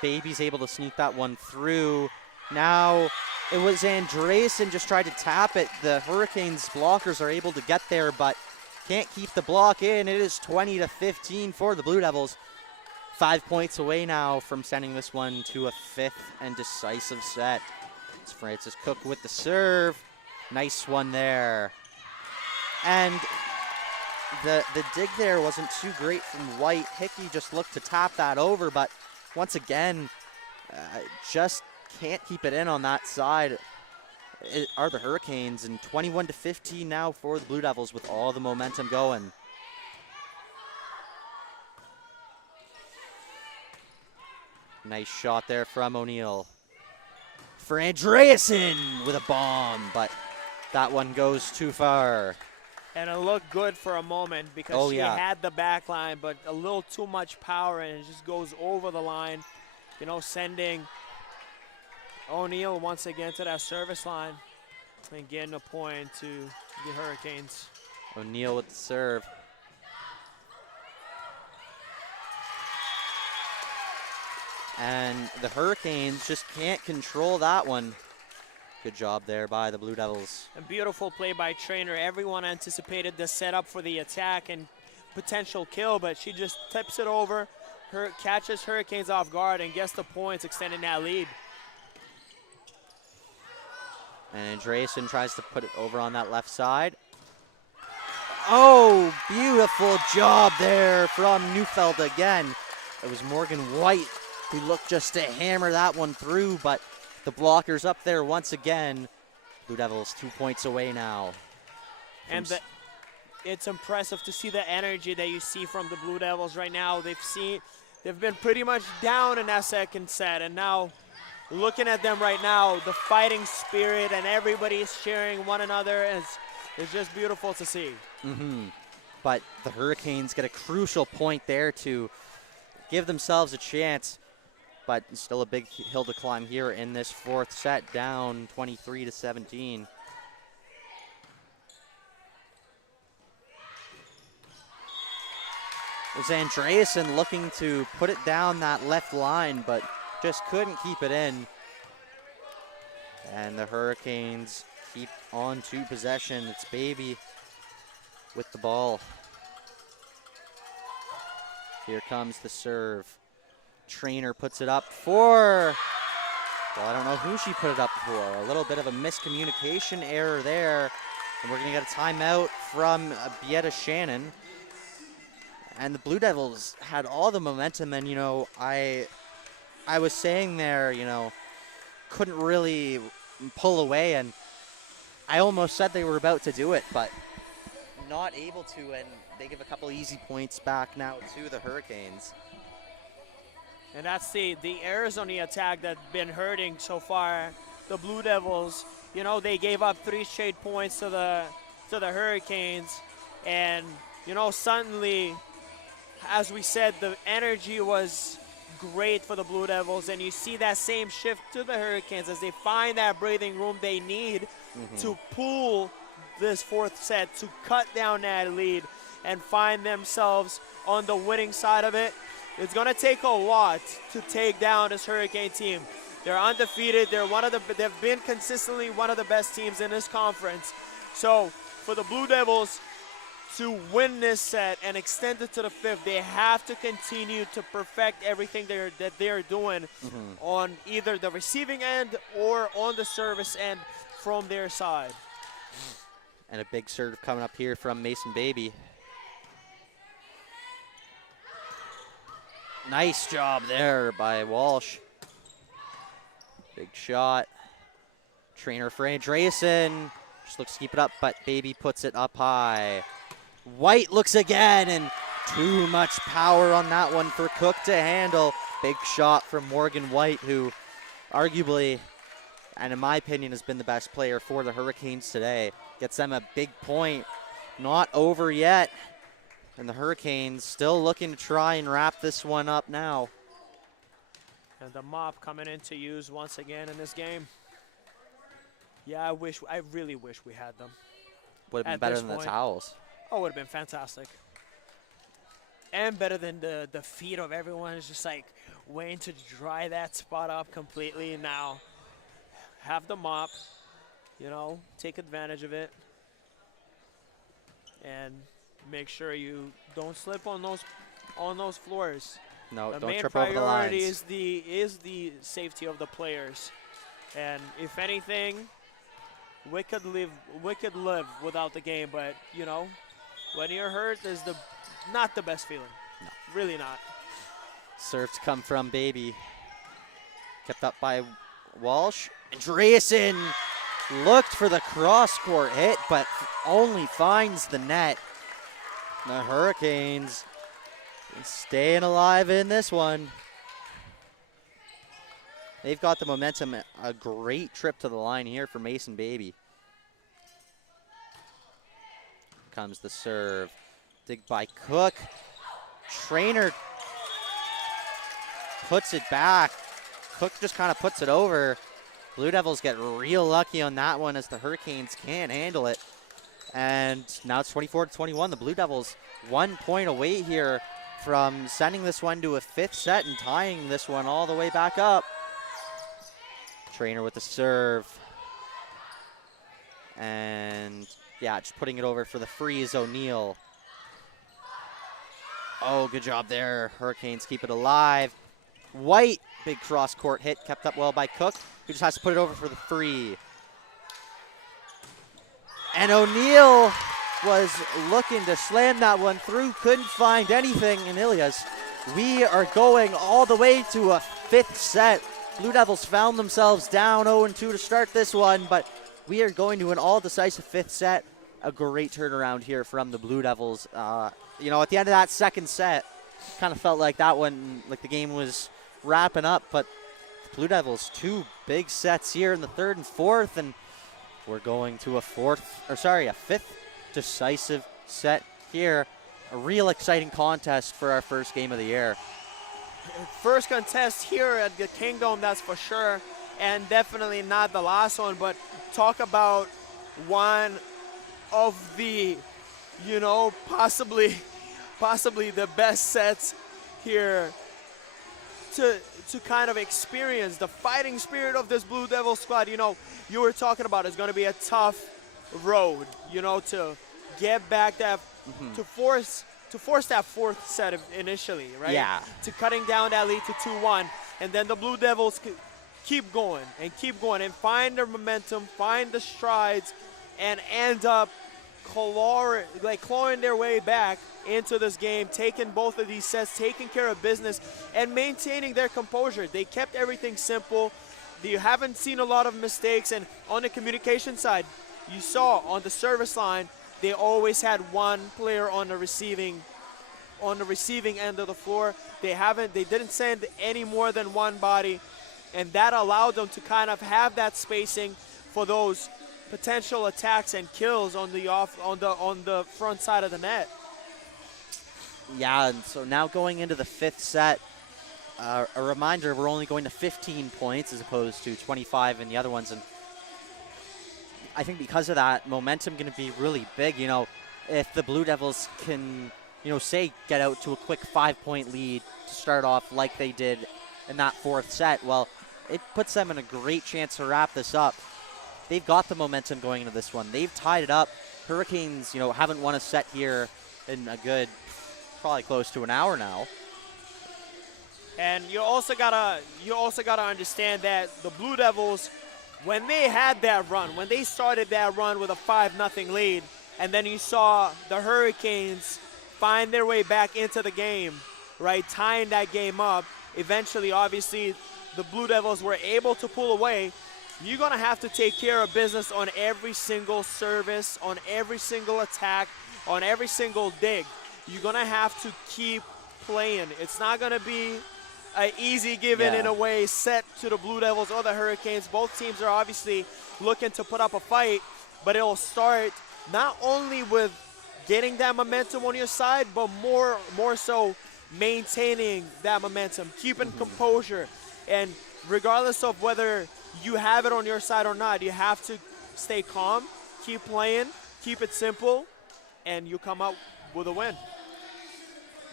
Baby's able to sneak that one through. Now it was Andreasen just tried to tap it. The Hurricanes blockers are able to get there, but can't keep the block in. It is 20-15 for the Blue Devils. 5 points away now from sending this one to a 5th and decisive set. It's Francis Cook with the serve. Nice one there. And the dig there wasn't too great from White. Hickey just looked to tap that over, but once again, just can't keep it in on that side. Are the Hurricanes, and 21-15 now for the Blue Devils with all the momentum going. Nice shot there from O'Neill. For Andreasen with a bomb, but that one goes too far. And it looked good for a moment because she had the back line, but a little too much power, and it just goes over the line, you know, sending O'Neill once again to that service line and getting a point to the Hurricanes. O'Neill with the serve. And the Hurricanes just can't control that one. Good job there by the Blue Devils. A beautiful play by Trainer. Everyone anticipated the setup for the attack and potential kill, but she just tips it over, catches Hurricanes off guard, and gets the points, extending that lead. And Andreasen tries to put it over on that left side. Oh, beautiful job there from Neufeld again. It was Morgan White who looked just to hammer that one through, but the blockers up there once again. Blue Devils 2 points away now. And it's impressive to see the energy that you see from the Blue Devils right now. They've been pretty much down in that second set, and now looking at them right now, the fighting spirit and everybody's cheering one another is just beautiful to see. But the Hurricanes get a crucial point there to give themselves a chance, but still a big hill to climb here in this 4th set, down 23-17. It was Andreasen looking to put it down that left line, but just couldn't keep it in. And the Hurricanes keep on to possession. It's Baby with the ball. Here comes the serve. Trainer puts it up for, well, I don't know who she put it up for. A little bit of a miscommunication error there. And we're going to get a timeout from Bietta Shannon. And the Blue Devils had all the momentum, and, you know, I was saying there, you know, couldn't really pull away, and I almost said they were about to do it, but not able to, and they give a couple easy points back now to the Hurricanes. And that's the errors on the attack that's been hurting so far the Blue Devils. You know, they gave up 3 straight points to the Hurricanes, and, you know, suddenly, as we said, the energy was great for the Blue Devils, and you see that same shift to the Hurricanes as they find that breathing room they need to pull this 4th set, to cut down that lead and find themselves on the winning side of it. It's going to take a lot to take down this Hurricane team. They're undefeated. They've been consistently one of the best teams in this conference. So for the Blue Devils to win this set and extend it to the 5th, they have to continue to perfect everything that they're doing on either the receiving end or on the service end from their side. And a big serve coming up here from Mason Baby. Nice job there by Walsh. Big shot. Trainer for Andreasen. Just looks to keep it up, but Baby puts it up high. White looks again, and too much power on that one for Cook to handle. Big shot from Morgan White, who arguably, and in my opinion, has been the best player for the Hurricanes today. Gets them a big point. Not over yet. And the Hurricanes still looking to try and wrap this one up now. And the mop coming into use once again in this game. Yeah, I really wish we had them. Would have been better than the towels. Oh, it would have been fantastic. And better than the feet of everyone. It's just like waiting to dry that spot up completely. Now, have the mop, you know, take advantage of it. And make sure you don't slip on those floors. No, The don't main trip over the priority lines. is the safety of the players. And if anything, we could live without the game, but you know, when you're hurt is not the best feeling. No. Really not. Serve to come from Baby. Kept up by Walsh. Andreasen looked for the cross-court hit, but only finds the net. The Hurricanes staying alive in this one. They've got the momentum. A great trip to the line here for Mason Baby. Comes the serve. Dig by Cook. Trainer puts it back. Cook just kind of puts it over. Blue Devils get real lucky on that one as the Hurricanes can't handle it. And now it's 24-21. The Blue Devils 1 point away here from sending this one to a 5th set and tying this one all the way back up. Trainer with the serve. And yeah, just putting it over for the freeze, O'Neal. Oh, good job there. Hurricanes keep it alive. White, big cross-court hit, kept up well by Cook, who just has to put it over for the free. And O'Neal was looking to slam that one through, couldn't find anything. And Ilias, we are going all the way to a 5th set. Blue Devils found themselves down 0-2 to start this one, but we are going to an all-decisive 5th set. A great turnaround here from the Blue Devils. You know, at the end of that 2nd set, kind of felt like that one, like the game was wrapping up, but Blue Devils 2 big sets here in the 3rd and 4th, and we're going to a 5th decisive set here. A real exciting contest for our first game of the year. First contest here at the Kingdom, that's for sure, and definitely not the last one, but talk about one of the, you know, possibly the best sets here to kind of experience the fighting spirit of this Blue Devil squad. You know, you were talking about it's going to be a tough road, you know, to get back that, to force that 4th set initially, right? Yeah. To cutting down that lead to 2-1, and then the Blue Devils keep going and find their momentum, find the strides, and end up clawing their way back into this game, taking both of these sets, taking care of business, and maintaining their composure. They kept everything simple. You haven't seen a lot of mistakes, and on the communication side, you saw on the service line, they always had one player on the receiving end of the floor. They didn't send any more than one body, and that allowed them to kind of have that spacing for those potential attacks and kills on the front side of the net. Yeah, and so now going into the 5th set, a reminder, we're only going to 15 points as opposed to 25 in the other ones, and I think because of that, momentum going to be really big. You know, if the Blue Devils can, you know, say get out to a quick 5-point lead to start off like they did in that 4th set, well, it puts them in a great chance to wrap this up. They've got the momentum going into this one. They've tied it up. Hurricanes, you know, haven't won a set here in a good, probably close to an hour now. And you also gotta understand that the Blue Devils, when they had that run, when they started that run with a 5-0 lead, and then you saw the Hurricanes find their way back into the game, right, tying that game up. Eventually, obviously, the Blue Devils were able to pull away. You're going to have to take care of business on every single service, on every single attack, on every single dig. You're going to have to keep playing. It's not going to be an easy given in a way set to the Blue Devils or the Hurricanes. Both teams are obviously looking to put up a fight, but it'll start not only with getting that momentum on your side, but more so maintaining that momentum, keeping composure. And regardless of whether you have it on your side or not, you have to stay calm, keep playing, keep it simple, and you come out with a win.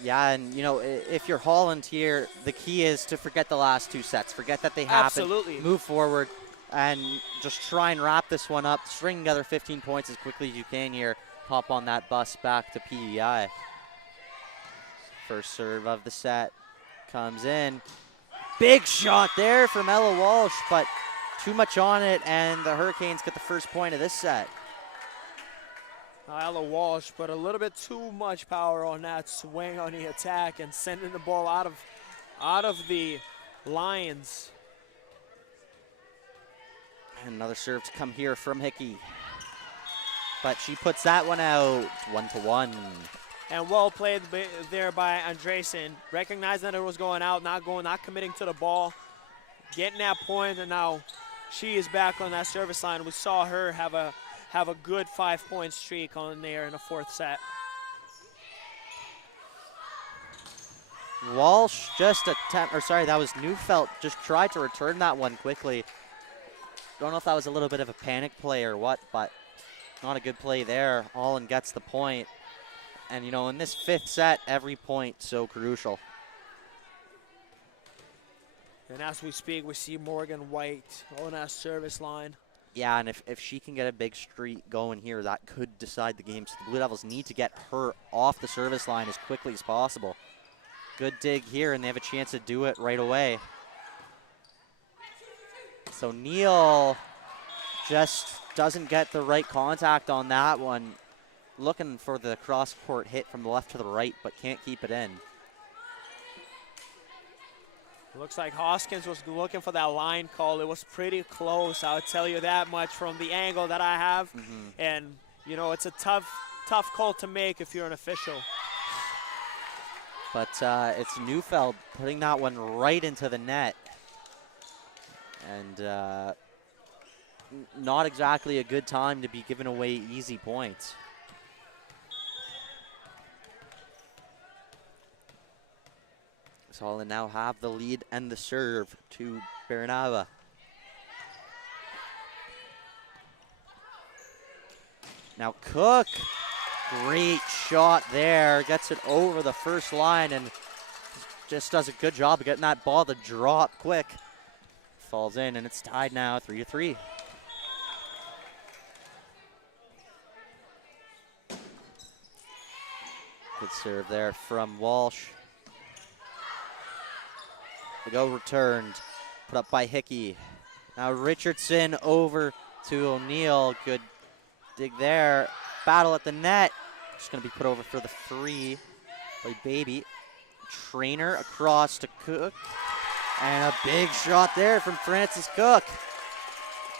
Yeah, and, you know, if you're Holland here, the key is to forget the last 2 sets. Forget that they happened. Absolutely. Move forward and just try and wrap this one up. String together 15 points as quickly as you can here. Hop on that bus back to PEI. First serve of the set comes in. Big shot there from Ella Walsh, but too much on it, and the Hurricanes get the first point of this set. Ella Walsh put a little bit too much power on that swing on the attack and sending the ball out of the lines. And another serve to come here from Hickey. But she puts that one out, 1-1. And well played there by Andresen, recognizing that it was going out, not committing to the ball, getting that point, and now she is back on that service line. We saw her have a good 5-point streak on there in the fourth set. Walsh that was Neufeld, just tried to return that one quickly. Don't know if that was a little bit of a panic play or what, but not a good play there. Holland gets the point. And, you know, in this fifth set, every point so crucial. And as we speak, we see Morgan White on that service line. Yeah, and if she can get a big streak going here, that could decide the game. So the Blue Devils need to get her off the service line as quickly as possible. Good dig here, and they have a chance to do it right away. So Neal just doesn't get the right contact on that one. Looking for the cross-court hit from the left to the right, but can't keep it in. Looks like Hoskins was looking for that line call. It was pretty close, I'll tell you that much from the angle that I have. And, you know, it's a tough call to make if you're an official. But it's Neufeld putting that one right into the net. And not exactly a good time to be giving away easy points. Holland now have the lead and the serve to Baranava. Now Cook, great shot there, gets it over the first line and just does a good job of getting that ball to drop quick. Falls in and it's tied now 3-3. Good serve there from Walsh. The go returned, put up by Hickey. Now Richardson over to O'Neill. Good dig there. Battle at the net. Just going to be put over for the free by Baby. Trainer across to Cook. And a big shot there from Francis Cook.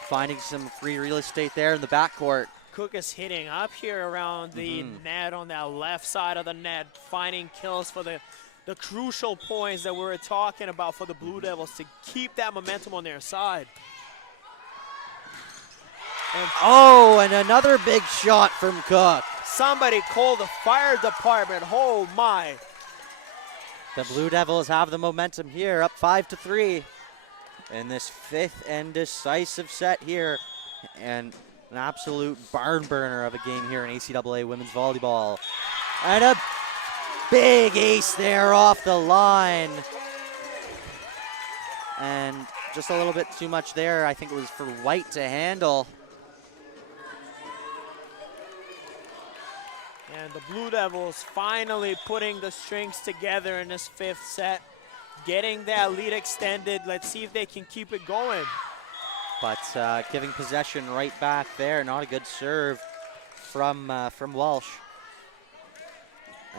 Finding some free real estate there in the backcourt. Cook is hitting up here around the net on that left side of the net, finding kills for the crucial points that we were talking about for the Blue Devils to keep that momentum on their side. And another big shot from Cook. Somebody call the fire department. Oh my. The Blue Devils have the momentum here, up 5-3 in this fifth and decisive set here. And an absolute barn burner of a game here in ACAA women's volleyball. And a big ace there off the line. And just a little bit too much there. I think it was for White to handle. And the Blue Devils finally putting the strings together in this fifth set, getting that lead extended. Let's see if they can keep it going. But giving possession right back there. Not a good serve from Walsh.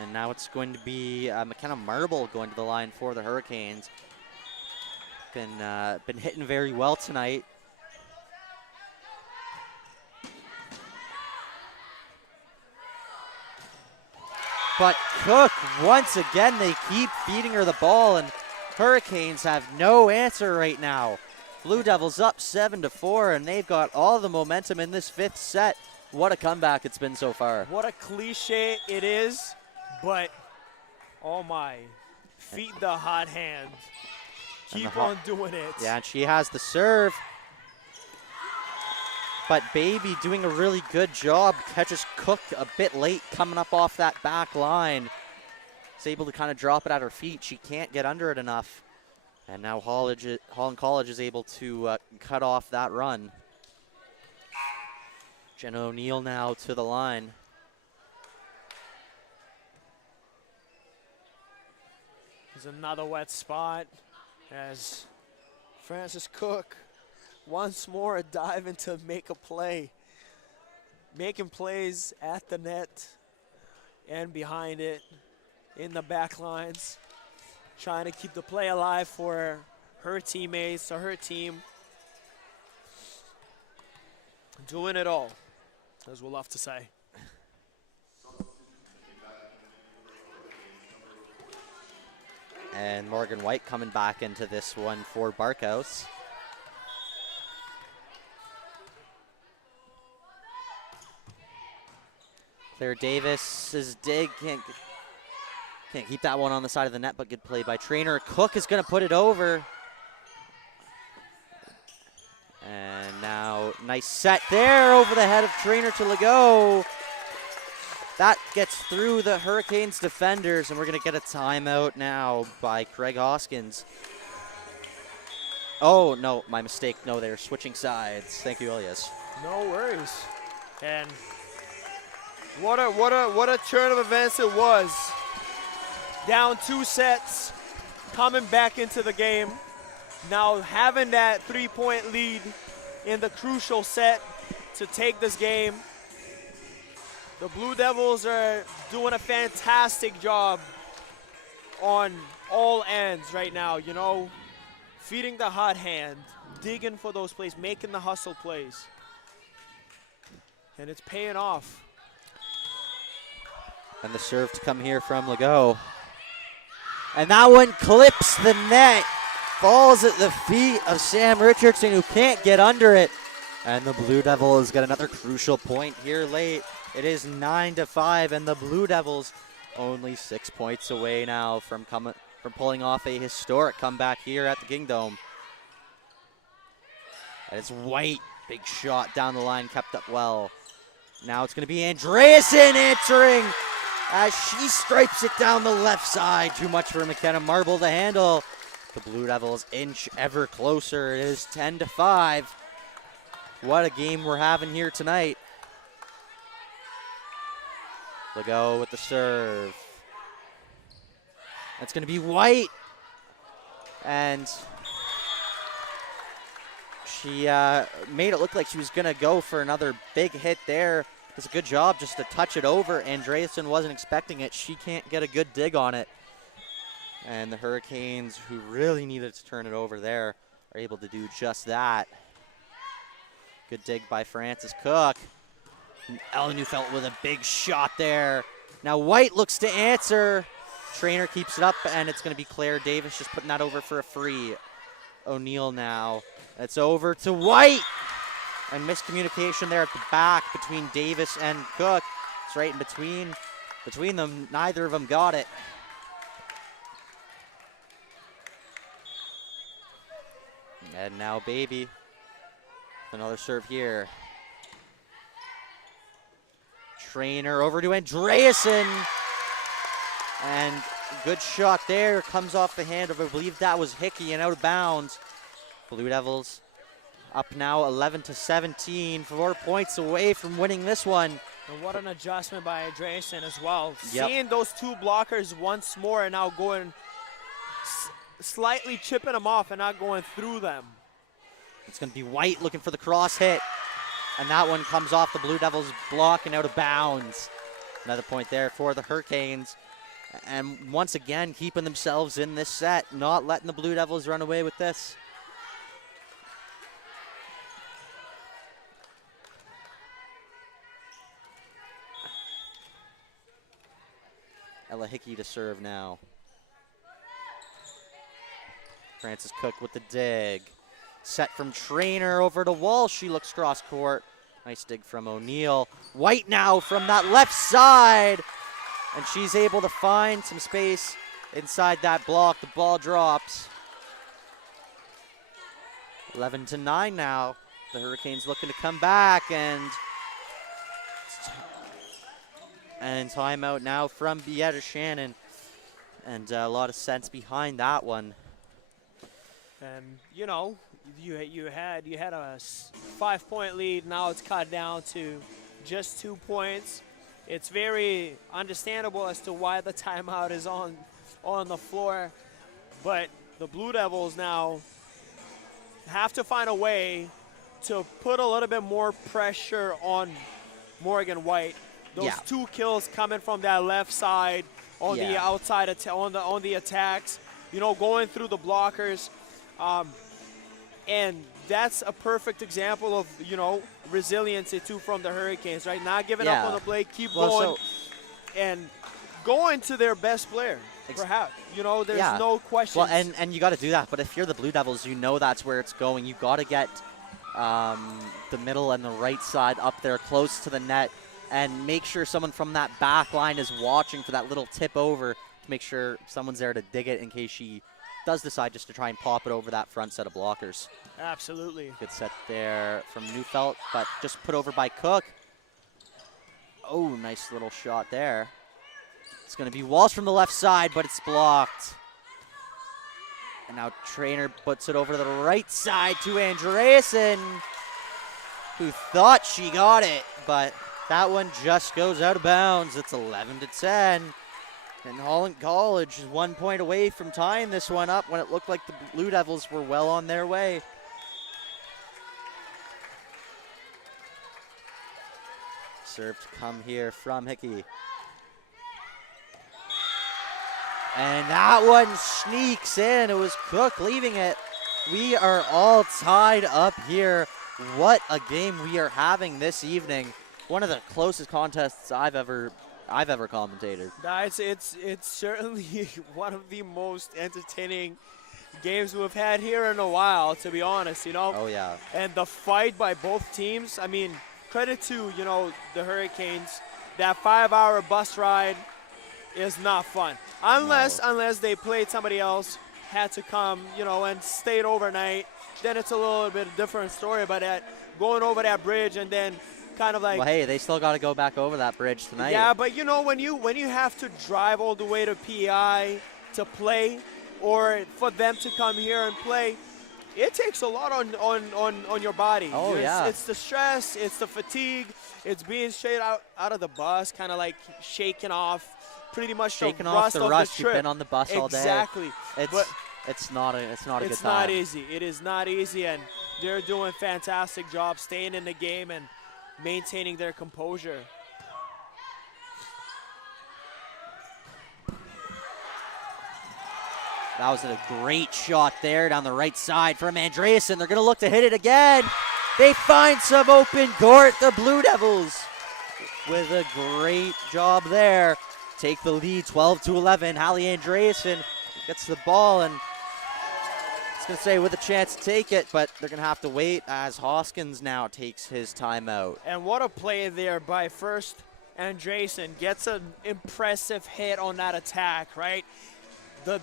And now it's going to be McKenna Marble going to the line for the Hurricanes. Been hitting very well tonight. But Cook, once again, they keep feeding her the ball, and Hurricanes have no answer right now. Blue Devils up 7-4, and they've got all the momentum in this fifth set. What a comeback it's been so far. What a cliche it is, but oh my, feed the hot hand. Keep on doing it. Yeah, and she has the serve. But Baby doing a really good job. Catches Cook a bit late coming up off that back line. Is able to kind of drop it at her feet. She can't get under it enough. And now Holland College is able to cut off that run. Jenna O'Neill now to the line. There's another wet spot as Francis Cook once more diving to make a play. Making plays at the net and behind it, in the back lines, trying to keep the play alive for her teammates or her team. Doing it all, as we'll love to say. And Morgan White coming back into this one for Barkhouse. Claire Davis's dig can't keep that one on the side of the net, but good play by Trainer. Cook is going to put it over. And now nice set there over the head of Trainer to Legault. That gets through the Hurricanes defenders, and we're going to get a timeout now by Craig Hoskins. Oh, no, my mistake. No, they're switching sides. Thank you, Elias. No worries. And what a turn of events it was. Down 2 sets, coming back into the game. Now having that 3-point lead in the crucial set to take this game. The Blue Devils are doing a fantastic job on all ends right now, you know, feeding the hot hand, digging for those plays, making the hustle plays. And it's paying off. And the serve to come here from Legault. And that one clips the net, falls at the feet of Sam Richardson, who can't get under it. And the Blue Devils get another crucial point here late. It is 9-5, and the Blue Devils only 6 points away now from pulling off a historic comeback here at the Kingdome. And it's White, big shot down the line, kept up well. Now it's going to be Andreasen answering as she stripes it down the left side. Too much for McKenna Marble to handle. The Blue Devils inch ever closer. It is 10-5. What a game we're having here tonight. Legault with the serve. That's going to be White. And she made it look like she was going to go for another big hit there. It's a good job just to touch it over. Andreasen wasn't expecting it. She can't get a good dig on it. And the Hurricanes, who really needed to turn it over there, are able to do just that. Good dig by Francis Cook. Ellen Neufeld with a big shot there. Now White looks to answer. Trainer keeps it up, and it's going to be Claire Davis just putting that over for a free. O'Neill now. It's over to White. And miscommunication there at the back between Davis and Cook. It's right in between them. Neither of them got it. And now Baby. Another serve here. Trainer over to Andreasen. And good shot there. Comes off the hand of, I believe that was Hickey, and out of bounds. Blue Devils up now 11-17. 4 points away from winning this one. And what an adjustment by Andreasen as well. Yep. Seeing those two blockers once more and now going, slightly chipping them off and not going through them. It's going to be White looking for the cross hit. And that one comes off the Blue Devils block and out of bounds. Another point there for the Hurricanes. And once again, keeping themselves in this set, not letting the Blue Devils run away with this. Ella Hickey to serve now. Francis Cook with the dig. Set from Trainer over to Walsh. She looks cross court. Nice dig from O'Neill. White now from that left side. And she's able to find some space inside that block. The ball drops. 11-9 now. The Hurricanes looking to come back, and timeout now from Beata Shannon. And a lot of sense behind that one. And you know, you had a 5-point lead. Now it's cut down to just 2 points. It's very understandable as to why the timeout is on the floor. But the Blue Devils now have to find a way to put a little bit more pressure on Morgan White. Those 2 kills coming from that left side on the outside on the attacks, going through the blockers, and that's a perfect example of resiliency too from the Hurricanes, right? Not giving up on the play, keep going, and going to their best player. Perhaps, there's no question. Well, and you got to do that. But if you're the Blue Devils, that's where it's going. You got to get the middle and the right side up there close to the net, and make sure someone from that back line is watching for that little tip over to make sure someone's there to dig it in case she does decide just to try and pop it over that front set of blockers. Absolutely. Good set there from Neufeld, but just put over by Cook. Oh, nice little shot there. It's going to be Walsh from the left side, but it's blocked. And now Trainer puts it over to the right side to Andreasen, who thought she got it, but that one just goes out of bounds. It's 11-10. And Holland College is 1 point away from tying this one up when it looked like the Blue Devils were well on their way. Serve to come here from Hickey. And that one sneaks in. It was Cook leaving it. We are all tied up here. What a game we are having this evening. One of the closest contests I've ever commentated. It's certainly one of the most entertaining games we've had here in a while, to be honest, Oh, yeah. And the fight by both teams, I mean, credit to, the Hurricanes. That 5-hour bus ride is not fun. Unless they played somebody else, had to come, and stayed overnight, then it's a little bit different story. But going over that bridge and then kind of like, well, hey, they still got to go back over that bridge tonight. Yeah, but when you have to drive all the way to PEI to play, or for them to come here and play, it takes a lot on your body. Oh, yeah. It's the stress, it's the fatigue, it's being straight out of the bus, kind of like shaking off pretty much shaking the off rust the of rust. the trip. You've been on the bus all day. Exactly. It's not a good time. It's not easy. It is not easy, and they're doing a fantastic job staying in the game and maintaining their composure. That was a great shot there down the right side from Andreasen. They're going to look to hit it again. They find some open court. The Blue Devils with a great job there. Take the lead 12-11. Hallie Andreasen gets the ball, and it's going to say with a chance to take it, but they're going to have to wait as Hoskins now takes his timeout. And what a play there by first Andreasen. Gets an impressive hit on that attack, right? The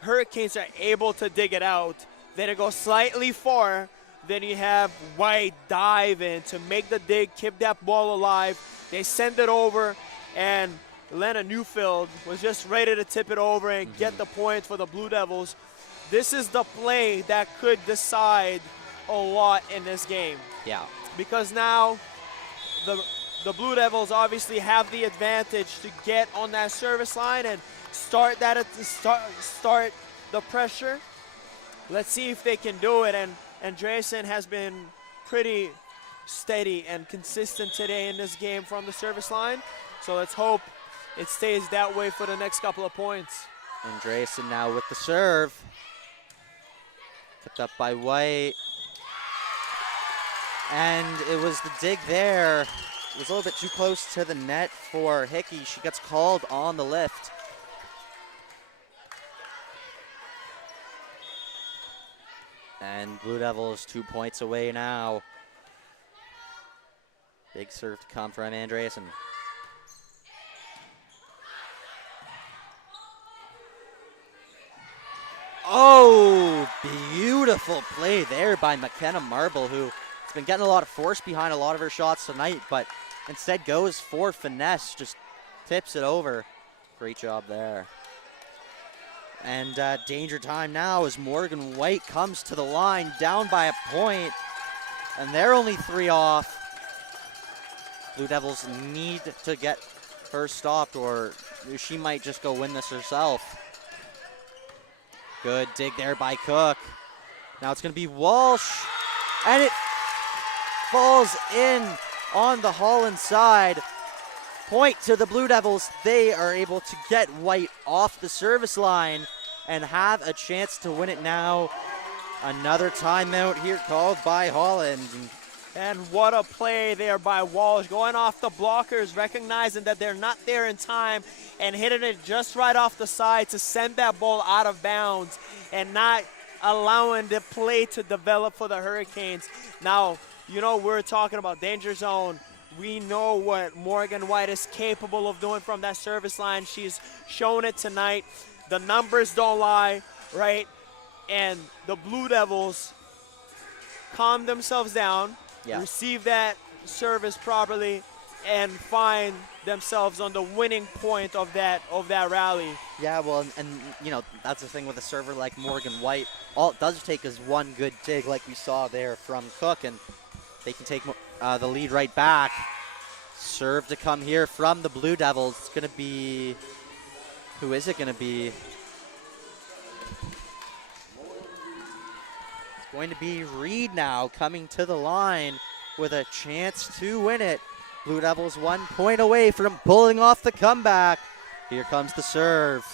Hurricanes are able to dig it out. Then it goes slightly far. Then you have White dive in to make the dig, keep that ball alive. They send it over, and Lena Neufeld was just ready to tip it over and get the point for the Blue Devils. This is the play that could decide a lot in this game. Yeah. Because now the Blue Devils obviously have the advantage to get on that service line and start the pressure. Let's see if they can do it. And Andreasen has been pretty steady and consistent today in this game from the service line. So let's hope it stays that way for the next couple of points. Andreasen now with the serve. Picked up by White. And it was the dig there. It was a little bit too close to the net for Hickey. She gets called on the lift. And Blue Devils 2 points away now. Big serve to come from Andreasen. Oh, beautiful play there by McKenna Marble, who has been getting a lot of force behind a lot of her shots tonight, but instead goes for finesse, just tips it over. Great job there. And danger time now as Morgan White comes to the line, down by a point, and they're only 3 off. Blue Devils need to get her stopped, or she might just go win this herself. Good dig there by Cook. Now it's going to be Walsh, and it falls in on the Holland side. Point to the Blue Devils. They are able to get White off the service line and have a chance to win it now. Another timeout here called by Holland. And what a play there by Walsh, going off the blockers, recognizing that they're not there in time and hitting it just right off the side to send that ball out of bounds and not allowing the play to develop for the Hurricanes. Now, you know, we're talking about danger zone. We know what Morgan White is capable of doing from that service line. She's shown it tonight. The numbers don't lie, right? And the Blue Devils calm themselves down, receive that service properly, and find themselves on the winning point of that rally. Yeah, well, and you know, that's the thing with a server like Morgan White. All it does take is one good dig like we saw there from Cook, and they can take the lead right back. Serve to come here from the Blue Devils. It's going to be, who is it going to be? It's going to be Reed now coming to the line with a chance to win it. Blue Devils 1 point away from pulling off the comeback. Here comes the serve.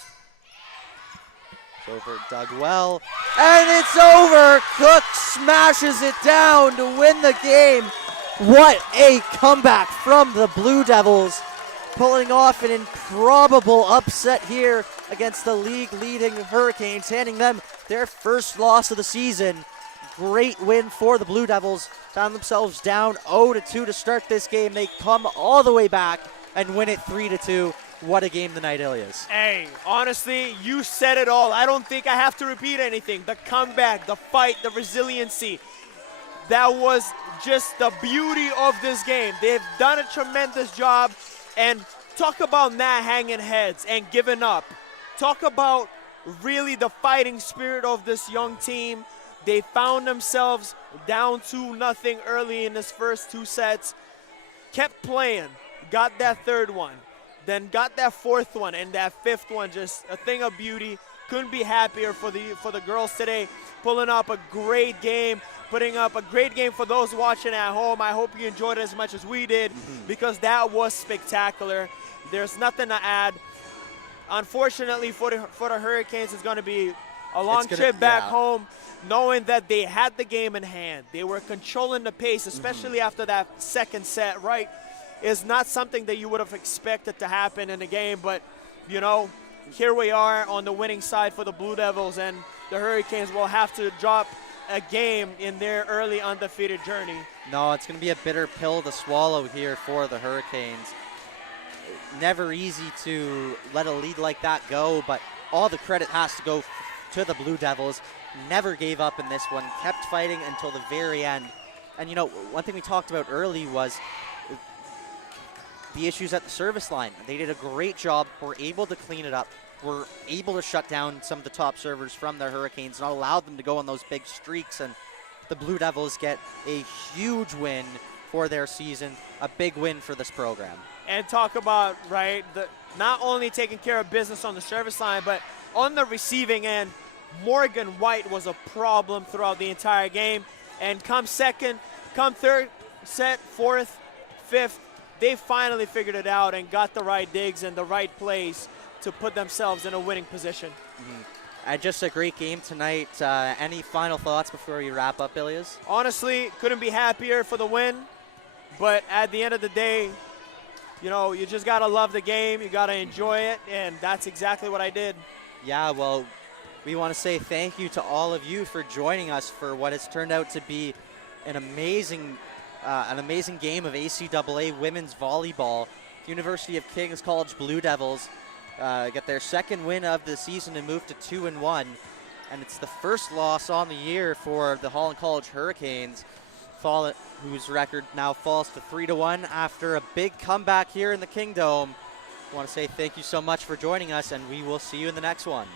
It's over, dug well, and it's over. Cook smashes it down to win the game. What a comeback from the Blue Devils, pulling off an improbable upset here against the league-leading Hurricanes, handing them their first loss of the season. Great win for the Blue Devils. Found themselves down 0-2 to start this game. They come all the way back and win it 3-2. What a game tonight, Ilias. Hey, honestly, you said it all. I don't think I have to repeat anything. The comeback, the fight, the resiliency. That was just the beauty of this game. They've done a tremendous job. And talk about not hanging heads and giving up. Talk about really the fighting spirit of this young team. They found themselves down 2-0 early in this first 2 sets. Kept playing. Got that third one. Then got that fourth one, and that fifth one, just a thing of beauty. Couldn't be happier for the girls today. Pulling up a great game, putting up a great game for those watching at home. I hope you enjoyed it as much as we did, because that was spectacular. There's nothing to add. Unfortunately for the Hurricanes, it's going to be a long trip back home, knowing that they had the game in hand. They were controlling the pace, especially after that second set, right? Is not something that you would have expected to happen in the game, but, you know, here we are on the winning side for the Blue Devils, and the Hurricanes will have to drop a game in their early undefeated journey. No, it's going to be a bitter pill to swallow here for the Hurricanes. Never easy to let a lead like that go, but all the credit has to go to the Blue Devils. Never gave up in this one, kept fighting until the very end. And, you know, one thing we talked about early was the issues at the service line. They did a great job, were able to clean it up, were able to shut down some of the top servers from the Hurricanes, not allow them to go on those big streaks, and the Blue Devils get a huge win for their season, a big win for this program. And talk about, right, not only taking care of business on the service line, but on the receiving end, Morgan White was a problem throughout the entire game. And come second, come third set, fourth, fifth, they finally figured it out and got the right digs and the right plays to put themselves in a winning position. Just a great game tonight. Any final thoughts before you wrap up, Ilias? Honestly, couldn't be happier for the win. But at the end of the day, you know, you just got to love the game. You got to enjoy it. And that's exactly what I did. Yeah, well, we want to say thank you to all of you for joining us for what has turned out to be an amazing game of ACAA women's volleyball. University of Kings College Blue Devils get their second win of the season and move to 2-1. And it's the first loss on the year for the Holland College Hurricanes, whose record now falls to 3-1 after a big comeback here in the Kingdome. I want to say thank you so much for joining us, and we will see you in the next one.